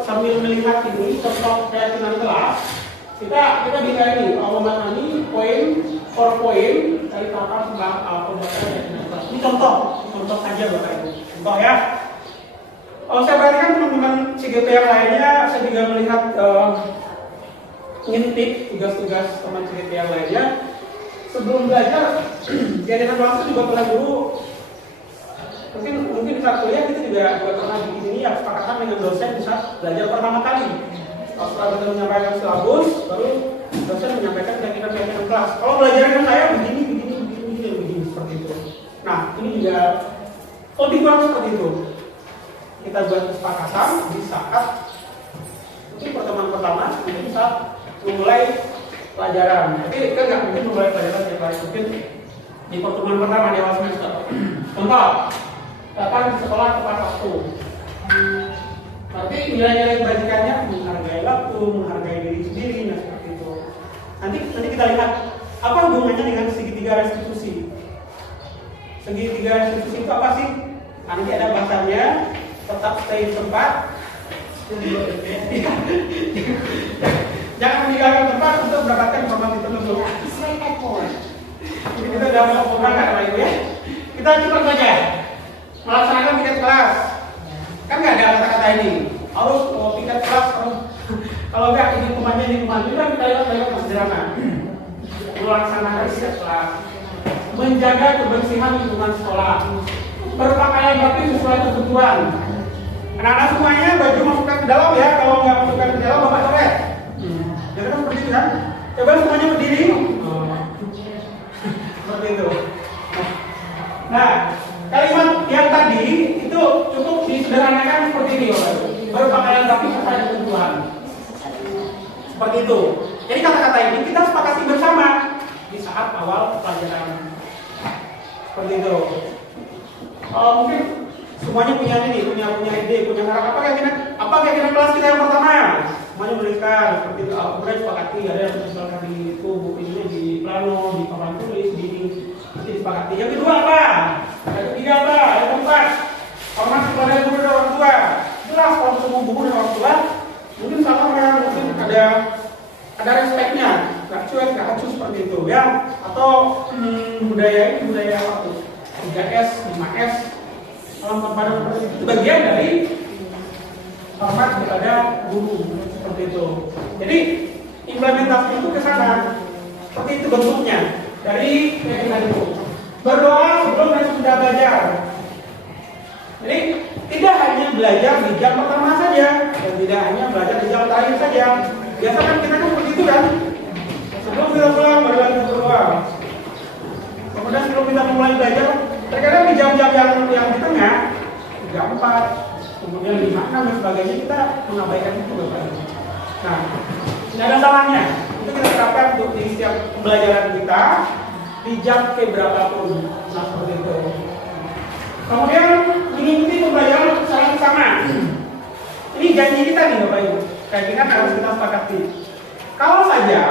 sambil melihat ini contoh keyakinan kelas, kita bisa ini memahami poin per poin dari tata pembahasan keyakinan kelas. Ini contoh saja Bapak Ibu. Contoh ya. Saya perhatikan teman-teman CGP yang lainnya, saya juga melihat ngintip tugas-tugas teman CGP yang lainnya. Sebelum belajar keyakinan kelas itu juga pernah dulu. Mungkin saat kuliah kita juga pernah bikin ini ya, kesepakatan dengan dosen di saat belajar pertama kali. Setelah kita menyampaikan silabus, baru dosen menyampaikan keyakinan kelas. Kalau belajar dengan saya begini seperti itu. Nah, ini juga lebih kurang seperti itu. Kita buat kesepakatan di saat mungkin pertemuan pertama, mungkin saat memulai pelajaran. Tapi kan nggak mungkin memulai pelajaran yang lain, mungkin di pertemuan pertama di awal semester. Contoh, datang di sekolah tepat waktu. Berarti nilai-nilai kebajikannya menghargai waktu, menghargai diri sendiri, nah seperti itu. Nanti kita lihat apa hubungannya dengan segitiga restitusi. Segitiga restitusi itu apa sih? Nanti ada bahasanya, tetap stay di tempat. Jangan meninggalkan tempat untuk mendapatkan informasi tertentu. Jadi kita sudah mau berangkat Bapak Ibu ya. Kita cepat saja melaksanakan piket kelas. Kan nggak ada kata-kata ini. Harus piket kelas kalau nggak ini kumannya. Kan kita lihat masih sederhana. Melaksanakan piket kelas, menjaga kebersihan lingkungan sekolah, berpakaian rapi sesuai kebutuhan. Anak-anak semuanya baju masukkan ke dalam ya. Kalau nggak masukkan ke dalam Bapak coret. Ya kan seperti itu kan? Coba semuanya berdiri. Seperti itu. Nah, kalimat yang tadi itu cukup disederhanakan seperti ini, Bapak. Berpakaian rapi sesuai kebutuhan. Seperti itu. Jadi kata-kata ini kita sepakati bersama di saat awal pelajaran. Seperti itu. Mungkin semuanya punya ini, punya ide, punya harap apa keyakinan kelas kita yang pertama? Semuanya menuliskan seperti itu. Kemudian sepakati ada yang misalkan di buku ini di plano, di papan tulis, di disepakati. Yang kedua apa? Yang ketiga apa? Yang keempat, hormat kepada guru dan orang tua. kelas kalau ketemu guru dan orang tua, mungkin salah, mungkin ada respeknya, nggak cuek, nggak acuh seperti itu ya. Atau budaya apa tuh? 3S, 5S, salam kepada itu bagian dari hormat kepada guru seperti itu. Jadi implementasi itu ke sana. Seperti itu bentuknya dari keyakinan itu. Berdoa sebelum dan sudah belajar. Jadi tidak hanya belajar di jam pertama saja dan tidak hanya belajar di jam terakhir saja. Biasa kan kita kan begitu kan. Sebelum kita pulang baru lagi berdoa. Kemudian sebelum kita mulai belajar, terkadang di jam-jam yang di tengah, jam 4, kemudian 5, 6 dan sebagainya kita mengabaikan itu Bapak Ibu. Nah, tidak ada salahnya. Itu kita terapkan untuk di setiap pembelajaran kita di jam ke berapapun. Nah, seperti itu. Kemudian mengikuti pembelajaran secara bersama. Ini janji kita nih Bapak Ibu. Kayaknya harus kita sepakati. Kalau saja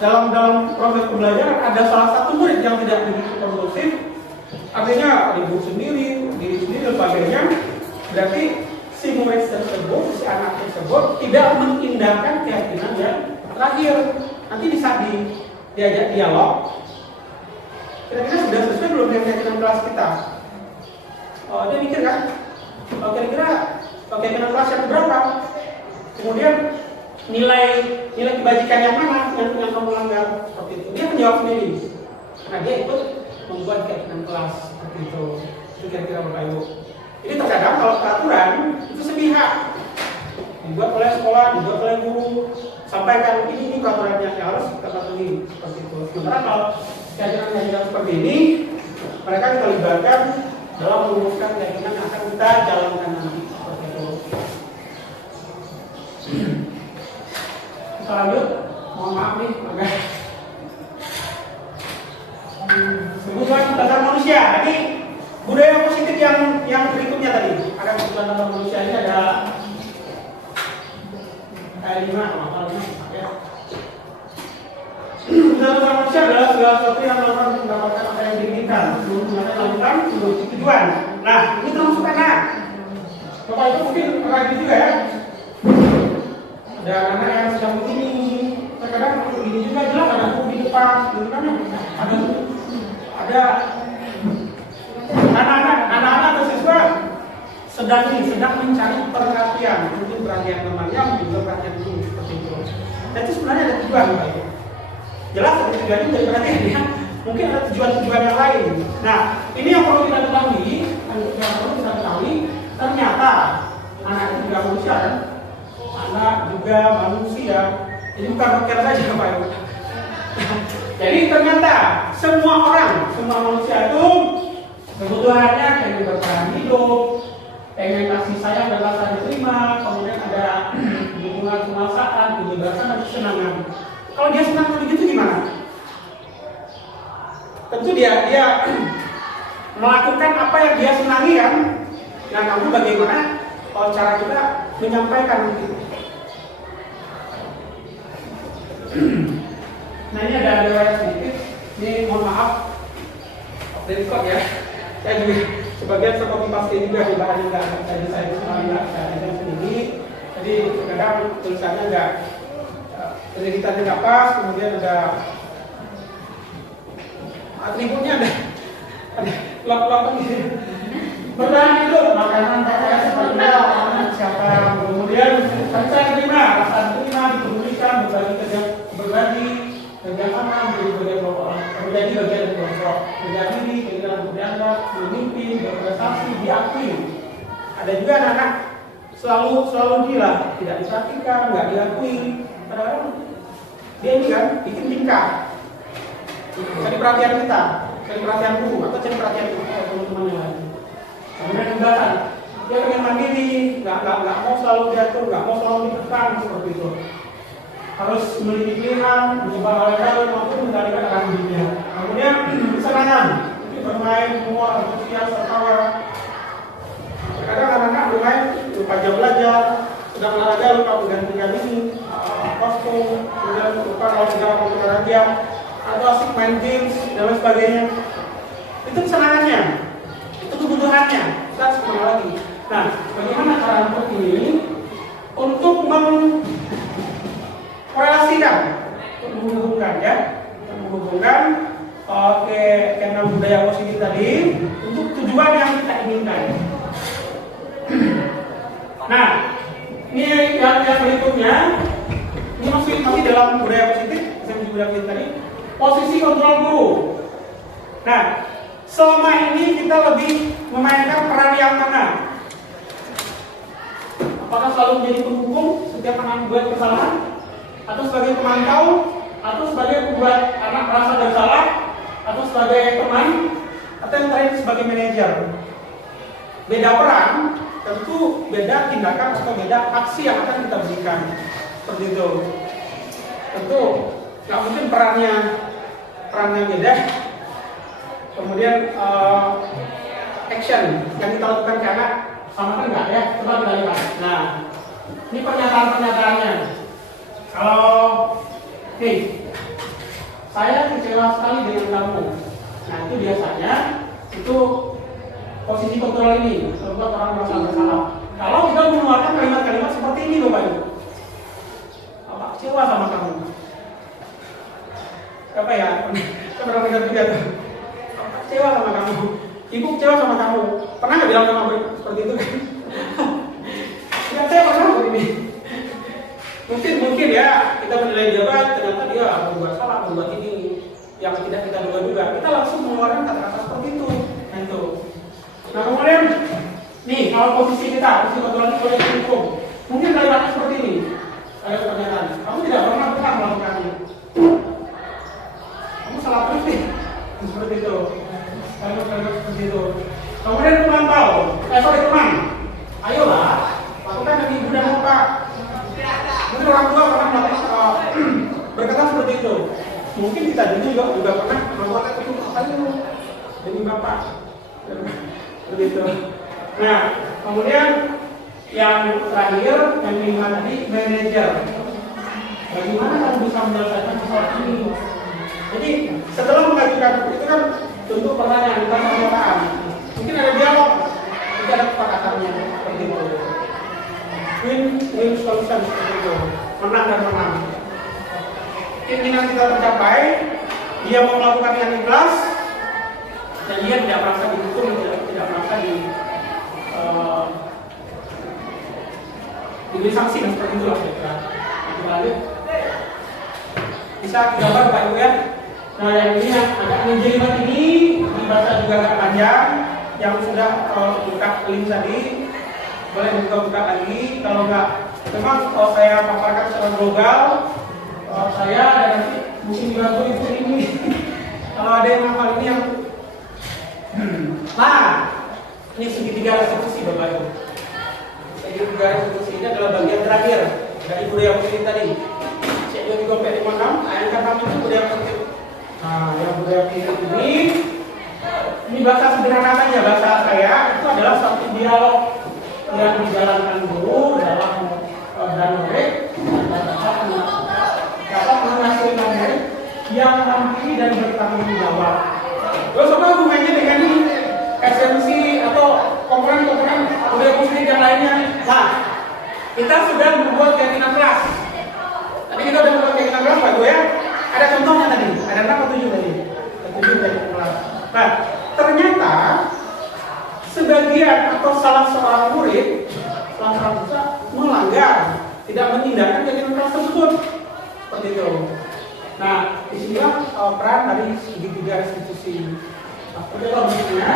dalam proses pembelajaran ada salah satu murid yang tidak begitu kondusif, artinya ibu sendiri, diri sendiri dan sebagainya, berarti si murid tersebut, si anak tersebut tidak mengindahkan keyakinan yang terakhir. Nanti di saat diajak dialog, kira-kira sudah sesuai belum dengan keyakinan kelas kita? Dia mikir kan, kira-kira keyakinan kelas yang berapa? Kemudian nilai kebajikan yang mana yang kamu langgar seperti itu. Dia menjawab sendiri. Nah dia ikut membuat keyakinan kelas seperti itu. Itu kira-kira Bapak Ibu. Jadi terkadang kalau peraturan itu sepihak, dibuat oleh sekolah, dibuat oleh guru, sampaikan ini peraturannya yang harus kita patuhi seperti itu. Sementara kalau keyakinan seperti ini, mereka kita libatkan dalam merumuskan keyakinan yang akan kita jalankan nanti seperti itu. Kita lanjut, mohon maaf nih, agak kebutuhan dasar manusia. Ini budaya positif yang berikutnya tadi. Ada kebutuhan dasar manusia ini ada 5 ya. Kebutuhan dasar manusia adalah segala sesuatu yang mendapatkan apa yang diinginkan, melakukan menuju tujuan. Nah, ini termasuk anak. Bapak itu mungkin pernah gitu juga ya. Ada anak yang sedang begini, terkadang begini juga jelas ada buku di depan, gitu kan? Ada anak-anak atau siswa sedang mencari perhatian, mungkin perhatian temannya, mungkin perhatian guru seperti itu. Dan itu sebenarnya ada tujuan, Pak. Jelas ada tujuannya dari perhatian ya. Mungkin ada tujuan-tujuan yang lain. Nah, ini yang perlu kita ketahui, ternyata anak itu juga manusia kan? Anak juga manusia. Ini bukan rocker saja Pak Ibu. Jadi ternyata semua manusia itu kebutuhannya pengen bertahan hidup, pengen kasih sayang dan rasa diterima, kemudian ada dukungan kemaslahatan, kebebasan dan kesenangan. Kalau dia senang begitu gimana? Tentu dia melakukan apa yang dia senangi kan? Nah, namun bagaimana kalau cara kita menyampaikan itu? Nah ini ada riwayat sedikit. Ini mohon maaf, dari kok ya. Saya juga sebagian seperti pasti juga di bahan enggak jadi saya ada sendiri. Jadi kadang tulisannya enggak penelitiannya enggak pas, kemudian ada atributnya ada log-log gitu. Bertahan hidup, makanan pakaian seperti makanan siapa, kemudian saya terima, rasa terima, dipedulikan, berbagi kerja sama, menjadi bagian kelompok, menjadi bagian dari kelompok, menjadi diri, keinginan berdialog, memimpin, berprestasi, diakui. Ada juga anak-anak selalu gila, tidak diperhatikan, nggak diakui. Kadang-kadang dia ini kan bikin tingkah, cari perhatian kita, cari perhatian guru atau cari perhatian teman-teman yang lain. Kemudian kebebasan, dia pengen mandiri, nggak mau selalu diatur, nggak mau selalu ditekan seperti itu. Harus memiliki pilihan, mencoba hal yang baru maupun mengendalikan arah hidupnya. Kemudian kesenangan, bermain, humor, antusias, tertawa. Kadang anak-anak bermain lupa jam belajar, sedang olahraga lupa berganti-ganti ini, kostum, kemudian lupa kalau sedang olahraga, atau asik main games dan lain sebagainya. Itu kesenangannya, itu kebutuhannya. Kita harus kemana lagi. Nah, bagaimana cara untuk ini? Untuk mengkorelasikan, untuk menghubungkan ya, untuk menghubungkan ke enam budaya positif tadi untuk tujuan yang kita inginkan. Nah, ini yang berikutnya, ini masih dalam budaya positif, saya bilang tadi, posisi kontrol guru. Nah, selama ini kita lebih memainkan peran yang mana? Apakah selalu menjadi pendukung setiap anak buat kesalahan, atau sebagai pemantau, atau sebagai pembuat anak merasa bersalah, atau sebagai teman, atau yang terakhir sebagai manajer? Beda peran, tentu beda tindakan atau beda aksi yang akan kita berikan. Seperti itu. Tentu nggak mungkin perannya beda. Kemudian action yang kita lakukan ke anak sama kan nggak ya? Coba kita lihat. Nah, ini pernyataan-pernyataannya. Kalau saya kecewa sekali dengan kamu. Nah, itu biasanya itu posisi kontrol ini membuat orang merasa bersalah. Kalau kita mengeluarkan kalimat-kalimat seperti ini, Bapak Ibu, Bapak kecewa sama kamu. Apa ya? Kita pernah dengar juga tuh. Bapak kecewa sama kamu. Ibu kecewa sama kamu. Pernah nggak bilang sama seperti itu? Ya, saya pernah begini. Mungkin ya kita menilai dia baik, ternyata dia berbuat salah, berbuat ini yang tidak kita duga-duga. Kita langsung mengeluarkan kata-kata seperti itu. Nah itu. Nah kemudian, nih kalau posisi kita, posisi kontrol oleh hukum, mungkin kalimatnya seperti ini. Ada pernyataan, kamu tidak pernah melakukannya. Kamu salah terus nih. Seperti itu. Kalimat-kalimat seperti itu. Kemudian pemantau, teman. Ayolah, lakukan yang ibu dan bapak. Mungkin orang tua pernah berkata seperti itu. Mungkin kita juga pernah melakukan itu. Ayo, demi bapak. Seperti itu. Nah, kemudian yang terakhir, yang kelima tadi, manajer. Bagaimana kamu bisa menyelesaikan masalah ini? Jadi setelah mengajukan itu kan tentu pertanyaan, bukan pernyataan. Mungkin ada dialog, tidak ada kesepakatannya seperti itu. Win-win solution seperti itu, menang dan menang. Keinginan kita tercapai, dia mau melakukan yang ikhlas, dan dia tidak merasa dihukum, tidak merasa diberi sanksi dan seperti itulah kira-kira. Kita lanjut. Bisa digambar Pak Ibu ya. Nah yang ini yang agak menjelimet ini dibaca juga agak panjang. Yang sudah buka link tadi boleh buka lagi. Kalau enggak, memang kalau saya paparkan secara global, saya dan nanti mungkin dibantu ibu ini. Kalau ada yang hafal ini yang nah, ini segitiga restitusi Bapak Ibu. Segitiga restitusi ini adalah bagian terakhir dari budaya positif tadi. Cek 2356, ayat ke-6 itu budaya positif. Nah, yang budaya positif ini bahasa sederhana saja, bahasa saya itu adalah satu dialog yang dijalankan guru dalam dan murid dan dapat menghasilkan murid yang mandiri dan bertanggung jawab. Terus apa hubungannya dengan ini? Esensi atau komponen-komponen budaya positif yang lainnya. Nah, kita sudah membuat keyakinan kelas. Tadi kita sudah membuat keyakinan kelas, Pak Bu ya. Ada contohnya tadi. Ada berapa? 7 tadi. 7 keyakinan kelas. Nah, ternyata sebagian atau salah seorang murid, salah seorang siswa melanggar, tidak menindakkan keyakinan kelas tersebut. Seperti itu. Nah, disinilah peran dari segitiga restitusi. Nah, berikutnya,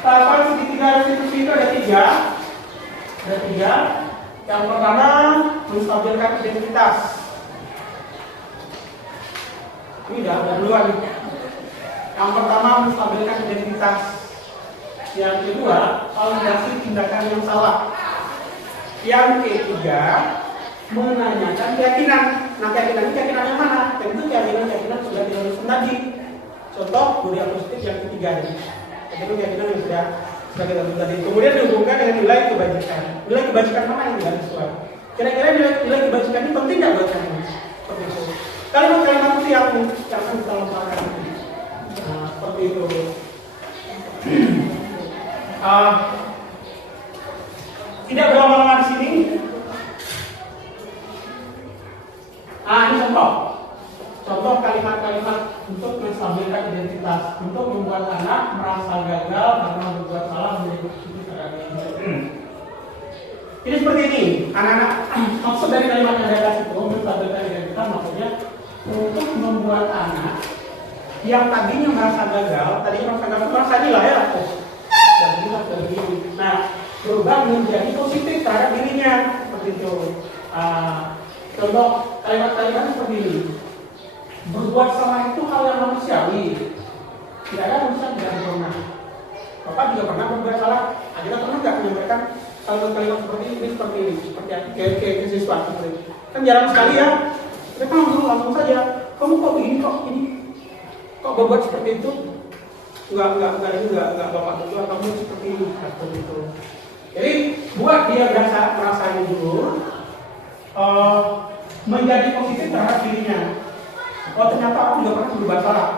tahapan segitiga restitusi itu ada 3. Ada 3. Yang pertama, menstabilkan identitas. Ini udah duluan. Yang pertama, menstabilkan identitas. Yang kedua, validasi tindakan yang salah. Yang ketiga, menanyakan keyakinan. Nah, keyakinan yang mana? Tentu keyakinan sudah diluruskan tadi. Contoh budaya positif yang ketiga ini. Keyakinan yang sudah kita tentu tadi. Kemudian dihubungkan dengan nilai kebajikan. Nilai kebajikan mana yang tidak sesuai? Kira-kira nilai kebajikan ini penting nggak buat kamu? Seperti itu. Kalimat-kalimat itu yang akan kita lontarkan. Nah, seperti itu. tidak berlama-lama di sini. Nah, ini contoh kalimat-kalimat untuk menstabilkan identitas, untuk membuat anak merasa gagal karena berbuat salah menjadi positif pada dirinya. Ini seperti ini, anak-anak. Maksud dari kalimat yang ada itu menstabilkan identitas maksudnya untuk membuat anak yang tadinya merasa gagal, merasa gila ya, nah berubah menjadi positif terhadap dirinya seperti itu. Contoh kalimat-kalimat seperti ini. Berbuat salah itu hal yang manusiawi. Tidak ada manusia yang tidak sempurna. Bapak juga pernah berbuat salah. Kita pernah nggak menyampaikan kalimat-kalimat seperti ini, kayak siswa seperti ini. Kan jarang sekali ya. Mereka langsung saja. Kamu kok begini, kok berbuat seperti itu? Enggak bapak tujuan kamu seperti itu. Jadi buat dia merasa ini dulu. Menjadi positif terhadap dirinya. Oh ternyata aku juga pernah berbuat salah.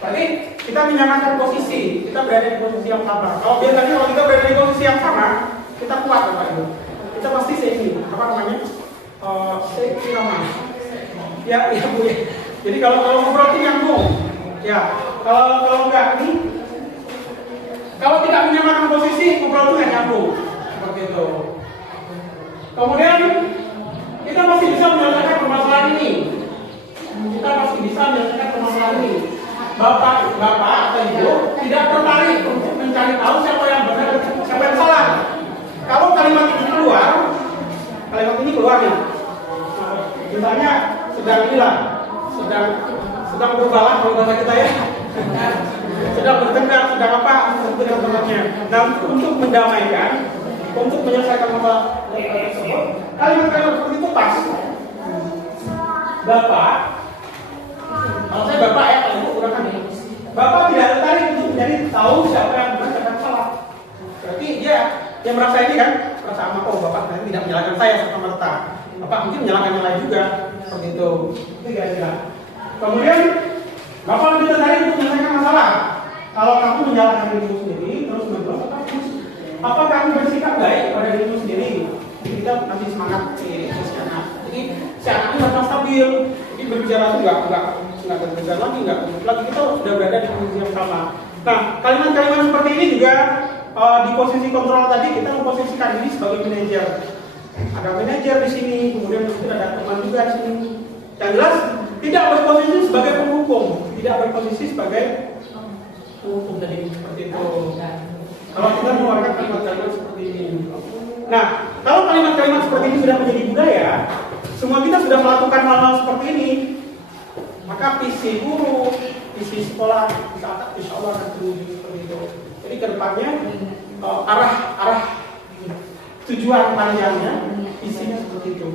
Berarti kita menyamakan posisi, kita berada di posisi yang sama. Kalau biasanya kalau kita berada di posisi yang sama, kita kuat Bapak Ibu. Kita pasti apa namanya? Irama. Ya Bu ya. Jadi kalau ngobrol itu nyambung. Ya, kalau enggak ini, kalau tidak menyamakan posisi, ngobrol itu nggak nyambung. Seperti itu. Kemudian kita masih bisa menyelesaikan permasalahan ini. Bapak atau ibu tidak tertarik untuk mencari tahu siapa yang benar dan siapa yang salah. Kalau kalimat ini keluar nih. Misalnya sedang berbalah kalau bahasa kita ya. Sedang bertengkar, sedang apa dengan temannya. Nah, untuk mendamaikan, untuk menyelesaikan masalah tersebut, kalimat-kalimat seperti itu pas. Bapak, kalau saya bapak ya, kalau ibu gunakan ini. Bapak tidak tertarik untuk menjadi tahu siapa yang benar, siapa yang salah. Berarti dia yang merasa ini kan, merasa oh bapak tidak menyalahkan saya serta merta. Bapak mungkin menyalahkan yang lain juga, seperti itu. Itu kira-kira. Kemudian bapak lebih tertarik untuk menyelesaikan masalah. Kalau kamu menyalahkan dirimu sendiri, terus menerus, apa kamu bersikap baik pada dirimu sendiri? Kita nanti semangat si anak. Jadi si anak ini harus stabil. Jadi berbicara itu nggak berbicara lagi, kita sudah berada di posisi yang sama. Nah, kalimat-kalimat seperti ini juga di posisi kontrol tadi kita memposisikan diri sebagai manajer. Ada manajer di sini, kemudian mungkin ada teman juga di sini. Yang jelas tidak berposisi sebagai penghukum, tidak berposisi sebagai penghukum tadi seperti itu. Kalau kita mengeluarkan kalimat-kalimat seperti ini. Nah, kalau kalimat-kalimat seperti ini sudah menjadi budaya, semua kita sudah melakukan hal-hal seperti ini, maka visi guru, visi sekolah insya Allah akan terwujud seperti itu. Jadi kedepannya arah tujuan panjangnya, visinya seperti itu.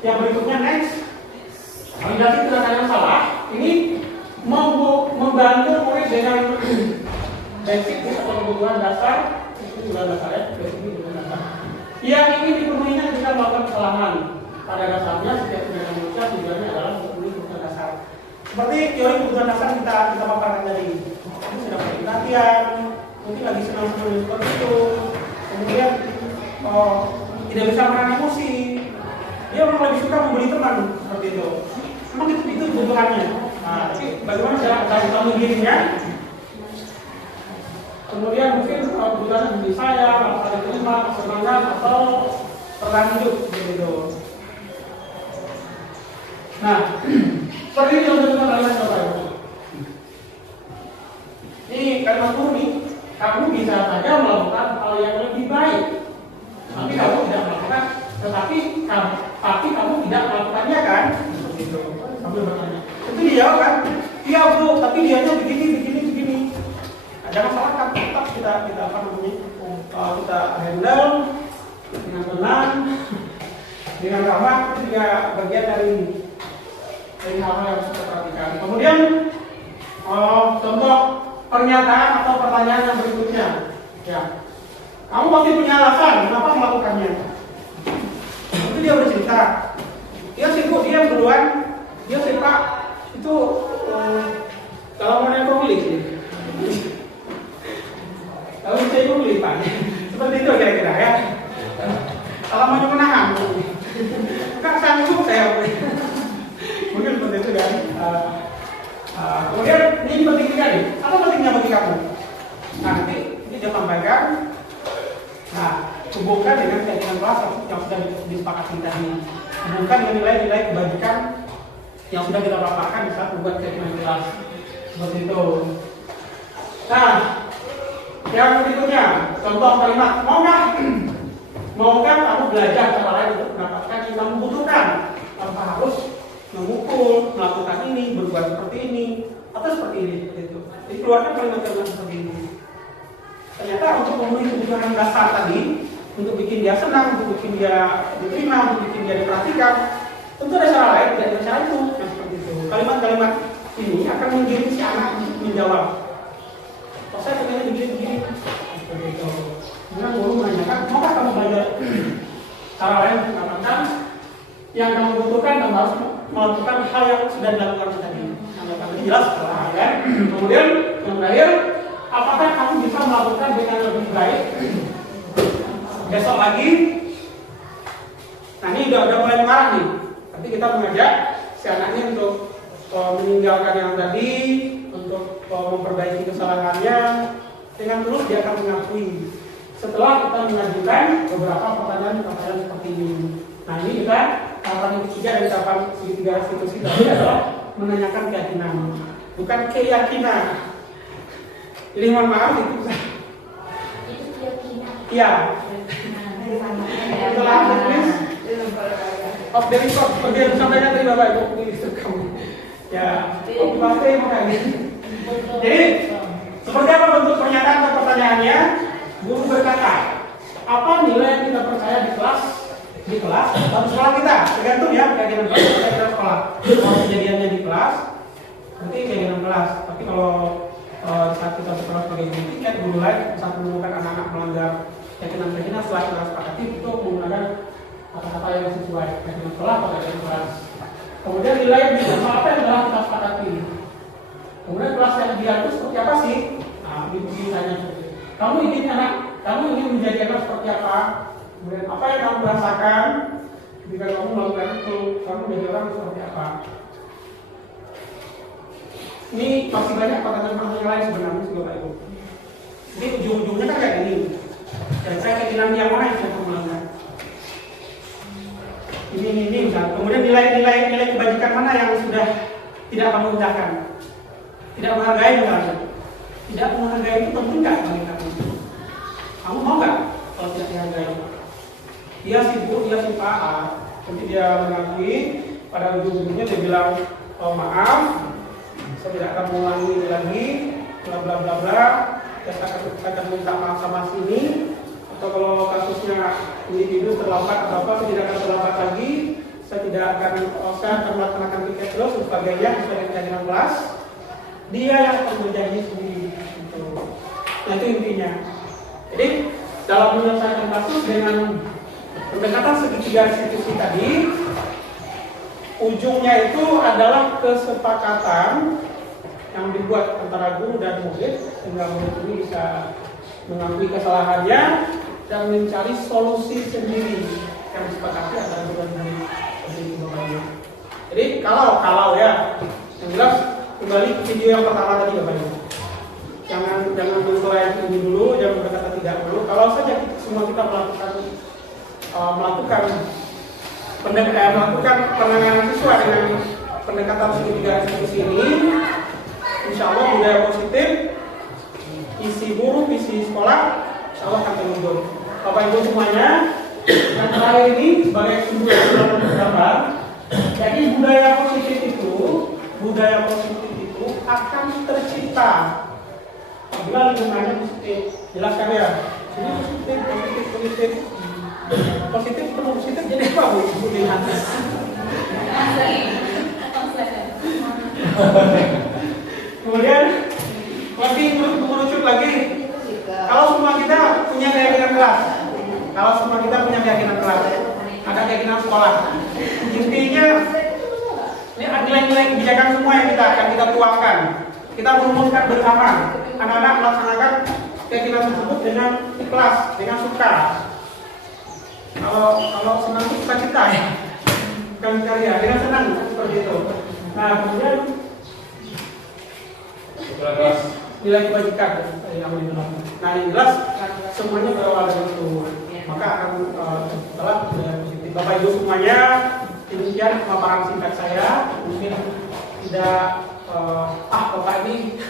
Yang berikutnya next, validasi tindakan yang salah. Ini membantu murid dengan basic atau kebutuhan dasar, itu kebutuhan dasar ya, basic kebutuhan dasar. Yang ingin dipenuhinya ketika melakukan kesalahan. Pada dasarnya setiap tindakan manusia tujuannya adalah untuk memenuhi kebutuhan dasar. Seperti teori kebutuhan dasar kita paparkan tadi. Ini sedang latihan, mungkin lagi senang-senang seperti itu. Kemudian tidak bisa menahan emosi. Dia memang lebih suka membeli teman seperti itu. Memang itu kebutuhannya. Nah, tapi bagaimana cara kita menggiringnya? Kemudian mungkin kebutuhan diri saya, rasa diterima, kesenangan atau bertahan hidup begitu. Nah, seperti ini contohnya kalimat Bapak. Ini kalimat murni, kamu bisa saja melakukan hal yang lebih baik, tapi kamu tidak melakukan, tetapi kamu tidak melakukannya kan? Seperti itu. Sambil bertanya. Itu dia kan? Iya bro, tapi dianya begini. Jangan salahkan, tetap kita apa namanya? Kita handle dengan tenang, dengan ramah, itu juga bagian dari hal-hal yang harus kita perhatikan. Kemudian contoh pernyataan atau pertanyaan yang berikutnya. Ya, kamu pasti punya alasan kenapa melakukannya. Itu dia bercerita. Dia sibuk, dia duluan, dia pak itu kalau mau naik pemilik sih. Kalau saya pemilik pak, seperti Kemudian ini penting sekali. Apa pentingnya bagi kamu? Nah, nanti ini dia sampaikan. Nah, hubungkan dengan keyakinan kelas yang sudah disepakati tadi. Hubungkan dengan nilai-nilai kebajikan yang sudah kita paparkan di saat membuat keyakinan kelas. Seperti itu. Nah, yang berikutnya, contoh kalimat, maukah kamu belajar cara lain untuk mendapatkan yang kamu butuhkan tanpa harus memukul, melakukan ini, berbuat seperti ini, atau seperti ini, seperti itu. Jadi keluarkan kalimat-kalimat seperti ini. Ternyata untuk memenuhi kebutuhan dasar tadi, untuk bikin dia senang, untuk bikin dia diterima, untuk bikin dia diperhatikan, tentu ada cara lain, tidak ada cara itu, yang seperti itu. Kalimat-kalimat ini akan mengirim si anak menjawab. Kalau saya ternyata begini, seperti itu. Kemudian guru menanyakan, maukah kamu belajar cara lain untuk mendapatkan yang kamu butuhkan dan harus melakukan hal yang sudah dilakukan tadi. Yang jelas setelah kan. Kemudian yang terakhir, apakah kamu bisa melakukan dengan lebih baik besok lagi? Nah ini udah mulai mengarah nih. Nanti kita mengajak si anaknya untuk meninggalkan yang tadi, untuk memperbaiki kesalahannya, dengan terus dia akan mengakui. Setelah kita mengajukan beberapa pertanyaan seperti ini. Nah ini kita tahapan yang ketiga dari tahapan segitiga restitusi tadi adalah menanyakan keyakinan, bukan keyakinan. Jadi mohon maaf itu keyakinan. Iya. Setelah tulis of the record, kemudian sampaikan dari Bapak Ibu di kamu. Ya, optimasi makanya. Jadi seperti apa bentuk pernyataan atau pertanyaannya? Guru berkata, apa nilai yang kita percaya di kelas atau sekolah kita? Tergantung ya, keyakinan kelas atau keyakinan sekolah. Kalau kejadiannya di kelas, nanti keyakinan kelas. Tapi kalau saat kita sekolah sebagai guru tiket, guru lain saat menemukan anak-anak melanggar keyakinan setelah kita sepakati itu menggunakan kata-kata yang sesuai keyakinan sekolah atau keyakinan kelas. Kemudian nilai di apa yang telah kita sepakati. Kemudian kelas yang dia itu seperti apa sih? Nah, ini misalnya kamu ingin menjadi anak seperti apa? Kemudian apa yang kamu rasakan jika kamu melakukan itu? Kamu menjadi orang seperti apa? Ini masih banyak pertanyaan-pertanyaan lain sebenarnya sih Bapak Ibu. Jadi ujung-ujungnya kan kayak gini. Dan saya keyakinan yang mana yang saya melanggar? Ini misalnya. Kemudian nilai kebajikan mana yang sudah tidak kamu indahkan? Tidak menghargai misalnya. Tidak menghargai itu penting nggak bagi kamu? Kamu mau nggak kalau tidak dihargai? Dia sibuk, dia si Pak A. Nanti dia mengakui pada ujung-ujungnya dia bilang, oh maaf, saya tidak akan mengulangi ini lagi, bla bla bla bla. Saya akan minta maaf sama sini. Atau kalau kasusnya individu terlambat atau apa, saya tidak akan terlambat lagi. Saya akan melaksanakan tiket terus dan sebagainya sesuai dengan kelas. Dia yang akan berjanji sendiri. Nah itu intinya. Jadi dalam menyelesaikan kasus dengan pendekatan segitiga restitusi tadi, ujungnya itu adalah kesepakatan yang dibuat antara guru dan murid sehingga murid ini bisa mengakui kesalahannya dan mencari solusi sendiri yang disepakati antara guru dan murid. Jadi kalau ya yang jelas kembali ke video yang pertama tadi Bapak Ibu. Jangan mengklaim ini dulu, jangan berkata tidak dulu. Kalau saja semua kita melakukan penanganan siswa dengan pendekatan segitiga restitusi ini, insya Allah budaya positif, isi guru, isi sekolah, insya Allah akan terwujud. Bapak Ibu semuanya, yang terakhir ini sebagai kesimpulan gambar, jadi budaya positif itu akan tercipta apabila lingkungannya positif. Jelaskan ya. Ini positif ketemu positif jadi apa Bu? Kemudian lebih mengerucut lagi. Kalau semua kita punya keyakinan kelas, ada keyakinan sekolah. Intinya ini nilai-nilai kebijakan semua yang kita tuangkan. Kita merumuskan bersama. Anak-anak melaksanakan keyakinan tersebut dengan ikhlas, dengan suka. Kalau senang itu suka cita ya, bukan karya, dengan senang seperti itu. Nah kemudian nilai kebajikan yang diterapkan. Nah yang jelas semuanya berawal dari itu. Maka akan setelah positif. Bapak Ibu semuanya, demikian pemaparan singkat saya. Mungkin tidak Bapak ini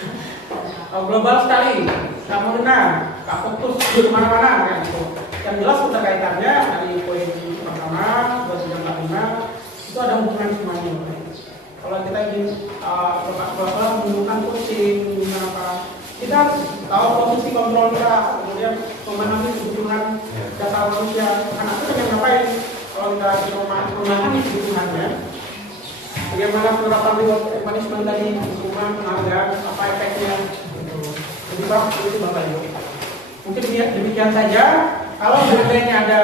global sekali, nggak mengenal, nggak fokus di mana-mana kan gitu. Yang jelas keterkaitannya dari poin pertama, 295 itu ada hubungan semuanya. Kalau kita ingin menggunakan pusing, apa, kita harus tahu posisi kontrol kita, kemudian memahami kebutuhan dasar manusia. Anak itu pengen ngapain? Kalau kita memahami kebutuhannya, bagaimana penerapan reward management tadi, hukuman, penghargaan, apa efeknya? Jadi itu Bapak Ibu. Mungkin demikian saja. Kalau seandainya ada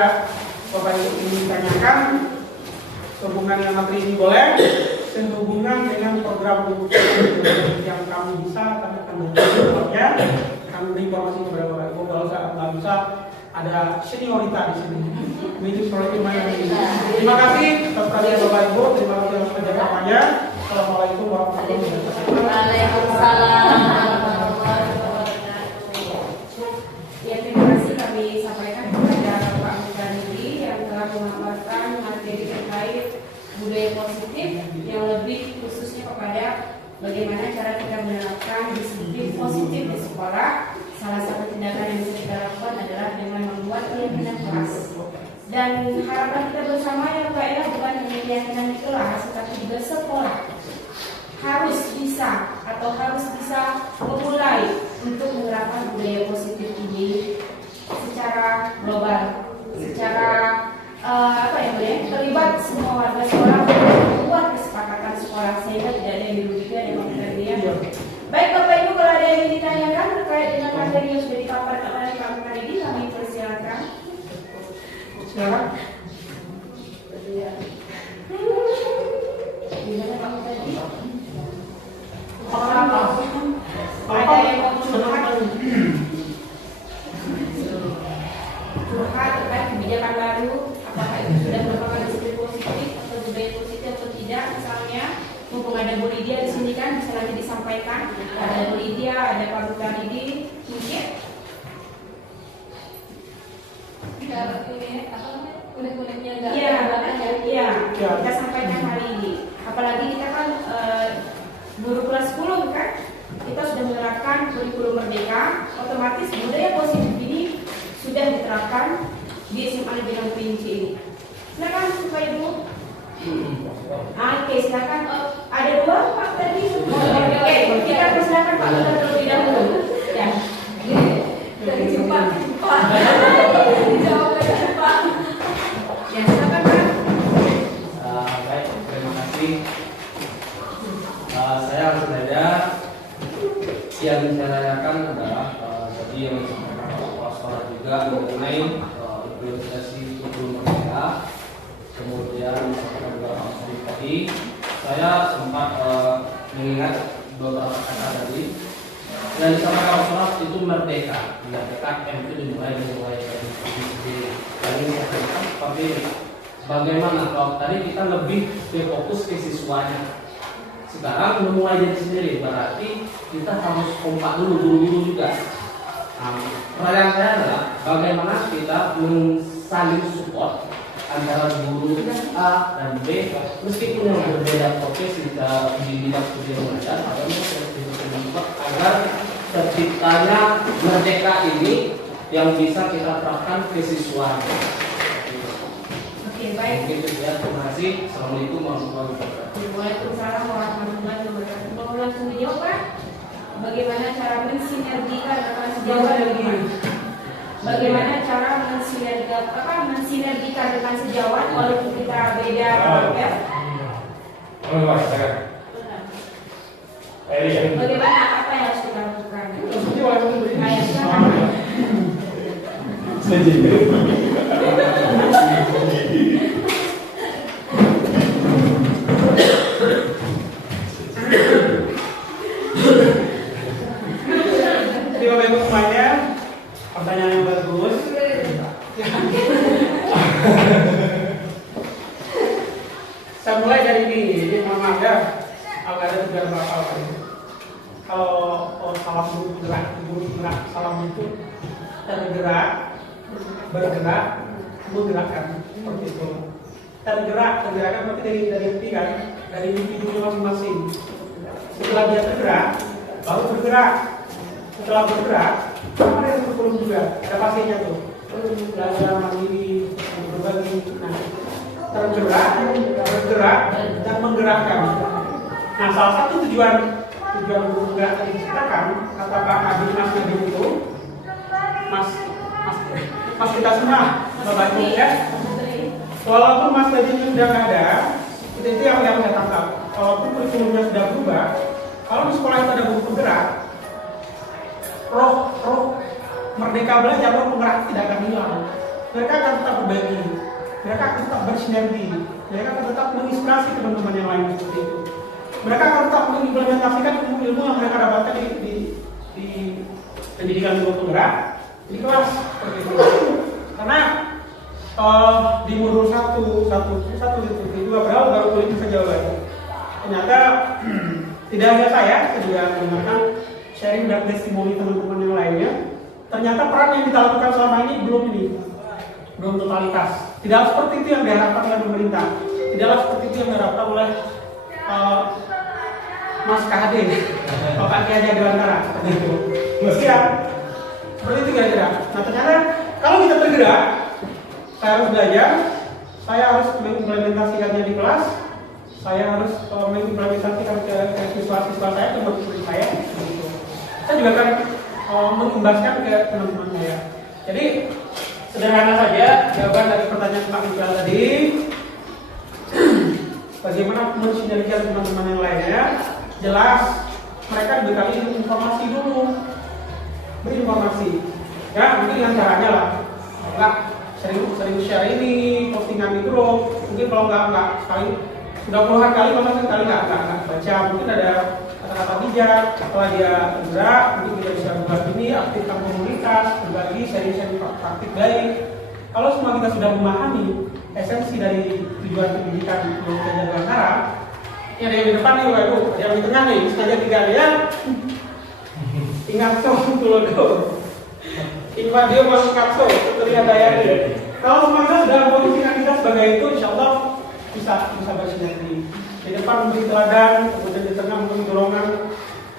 Bapak Ibu ingin ditanyakan sehubungan dengan materi ini boleh, sehubungan dengan program yang kami bisa, kami akan berbicara, kami beri informasi kepada Bapak Ibu. Kalau nggak bisa, ada seniorita di sini. Meeting seperti mana ini. Terima kasih atas kalian Bapak Ibu. Terima kasih atas kerjasamanya. Assalamualaikum warahmatullahi wabarakatuh. Waalaikumsalam. Ya, terima kasih kami sampaikan kepada Bapak Muzani yang telah memaparkan materi terkait budaya positif yang lebih khususnya kepada bagaimana cara kita menerapkan disiplin positif di sekolah. Salah satu tindakan yang bisa kita lakukan adalah dengan membuat keyakinan kelas. Dan harapan kita bersama ya Pak ya, bukan hanya keyakinan di kelas, tetapi juga sekolah harus bisa memulai untuk menerapkan budaya positif ini secara global, secara terlibat semua warga sekolah untuk membuat kesepakatan sekolah sehingga tidak ada yang dirugikan yang memberikan. Baik Bapak Ibu, kalau ada yang ingin ditanyakan terkait dengan materi yang sudah dipaparkan oleh Pak Muzani ini, kami persilakan. Silakan. Gimana Pak Muzani? Ada yang mau curhat terkait kebijakan baru, apakah itu sudah merupakan disiplin positif atau budaya positif atau tidak? Misalnya, mumpung ada Bu Lydia di sini kan bisa nanti disampaikan. Ada Bu Lydia, ada Pak Muzani, mungkin. Kulit-kulitnya Iya, kita sampaikan hari ini. Apalagi kita kan guru kelas 10 kan, kita sudah menerapkan kurikulum merdeka, otomatis budaya positif ini sudah diterapkan di SMA Negeri Kerinci ini. Silakan Bapak Ibu. Oke, silakan. Ada dua Pak tadi. Oke, kita persilakan Pak terlebih dahulu. Ya. Dari cepat. Dijawab dari cepat. Ya, silakan Pak. Baik, terima kasih. Saya langsung saja. Yang saya tanyakan adalah tadi yang disampaikan Pak Kepala Sekolah juga mengenai implementasi kurikulum merdeka. Kemudian disampaikan juga Pak Muzani tadi. Saya sempat mengingat beberapa kata tadi. Yang disampaikan Pak Sekolah itu merdeka. Merdeka M itu dimulai dari sendiri. Tadi saya katakan, tapi bagaimana kalau tadi kita lebih fokus ke siswanya. Sekarang udah mulai jadi sendiri, berarti kita harus kompak dulu, guru-guru juga. Pertanyaan saya adalah bagaimana kita saling support antara guru A dan B, meskipun yang berbeda profesi di bidang studi mengajar, agar terciptanya merdeka ini yang bisa kita terapkan ke siswa. Oke, baik. Begitu ya, terima kasih. Assalamualaikum warahmatullahi wabarakatuh. Waalaikumsalam warahmatullahi wabarakatuh. Mau langsung dijawab Pak? Bagaimana cara mensinergikan antara sejawat dan gimana? Bagaimana cara mensinergikan dengan sejawat walaupun kita beda ya? Bagaimana apa yang harus kita lakukan? Ayo silakan. Jadi Bapak Ibu semuanya, pertanyaan yang bagus. Saya mulai dari ini, jadi mohon maaf ya, agak ada 3 hal. Kalau salam bergerak, salam itu tergerak, bergerak, menggerakkan, seperti itu. Tergerakkan berarti dari hati kan, dari individu masing-masing. Setelah dia tergerak, baru bergerak. Setelah bergerak, ada yang belum juga, ada pasiennya tuh. Belajar mandiri, berbagi. Nah, tergerak, bergerak, dan menggerakkan. Nah, salah satu tujuan bergerak yang diciptakan, kata Pak Nabil itu, Mas kita semua, Bapak Ibu ya. Walaupun Mas Nadiem sudah nggak ada, itu yang saya tangkap. Walaupun kurikulumnya sudah berubah, kalau di sekolah itu ada guru penggerak, roh merdeka belajar, roh penggerak tidak akan hilang. Mereka akan tetap berbagi, mereka akan tetap bersinergi, mereka akan tetap menginspirasi teman-teman yang lain seperti itu. Mereka akan tetap mengimplementasikan ilmu yang mereka dapatkan di pendidikan guru penggerak di kelas seperti itu. Karena di modul 1 itu berawal baru kulit saja jawabannya. Ternyata tidak hanya saya juga mendengarkan sharing dan testimoni teman-teman yang lainnya. Ternyata peran yang kita lakukan selama ini belum totalitas. Tidak seperti itu yang diharapkan oleh pemerintah. Tidaklah seperti itu yang diharapkan oleh Mas KHD, Bapak Kiai Haji Dewantara, seperti itu. Seperti itu kira-kira. Nah ternyata kalau kita tergerak, saya harus belajar, saya harus mengimplementasikannya di kelas, saya harus mengimplementasikan ke siswa-siswa saya, ke murid saya, begitu. Saya juga akan mengimbaskan ke teman-teman saya. Jadi sederhana saja jawaban dari pertanyaan Pak Iqbal tadi. Bagaimana mensinergikan teman-teman yang lainnya? Jelas mereka dibekali informasi dulu, berinformasi. Ya mungkin dengan caranya lah, enggak sering share ini, postingan di grup. Mungkin kalau enggak sekali, sudah puluhan kali, masa sekali enggak baca. Mungkin ada kata-kata bijak. Setelah dia bergerak, mungkin kita bisa buat ini, aktifkan komunitas, berbagi, sharing praktik baik. Kalau semua kita sudah memahami esensi dari tujuan pendidikan Guru Haji Dewantara, ini ada yang di depan nih, waduh, ada yang di tengah nih, sengaja tiga ya. Ingat tulodo. Invadio masuk kapsul, terlihat dayanya. Kalau semua kita sudah memposisikan kita sebagai itu, insya Allah bisa bersinergi. Di depan memberi teladan, kemudian di tengah memberi dorongan,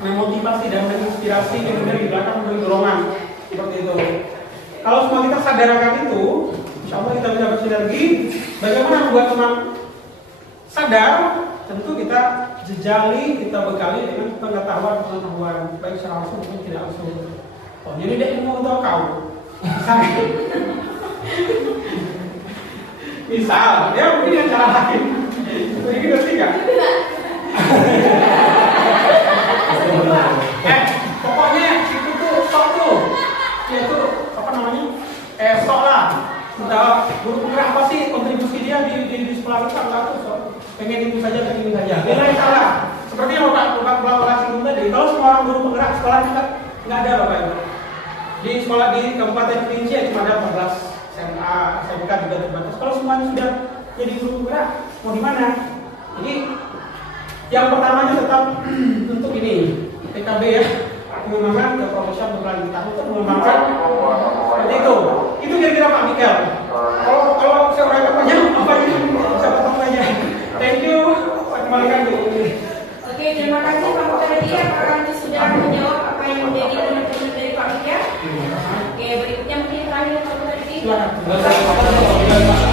memotivasi dan menginspirasi, kemudian di belakang memberi dorongan, seperti itu. Kalau semua kita sadar akan itu, insya Allah kita bisa bersinergi. Bagaimana membuat teman sadar? Tentu kita jejali, kita bekali dengan pengetahuan baik secara langsung maupun tidak langsung. Oh, jadi dia ilmu untuk kau. Misal, dia mungkin dengan cara lain. Jadi ngerti nggak? Pokoknya itu tuh sok tuh, yaitu apa namanya? Sok lah. Entah guru penggerak apa sih kontribusi dia di sekolah kita enggak tuh sok. Pengen itu saja, pengen itu saja. Nilai salah. Seperti yang Bapak singgung tadi, kalau semua orang guru penggerak sekolah kita nggak ada Bapak Ibu. Di sekolah di Kabupaten Kerinci cuma ada 14 SMA, SMK juga terbatas. Kalau semuanya sudah jadi guru penggerak, mau di mana? Jadi yang pertamanya tetap untuk ini PKB ya, mengembangkan ke profesional berkelanjutan untuk mengembangkan seperti itu. Itu kira-kira Pak Mikel. Kalau saya uraikan banyak apa ini? Saya potong aja. Thank you. Saya kembalikan dulu. Oke, terima kasih Pak Mutadi. Apakah Anda sudah menjawab apa yang menjadi komentar dari Pak Mikel? Oke, berikutnya mungkin terakhir Pak Mutadi. Silakan.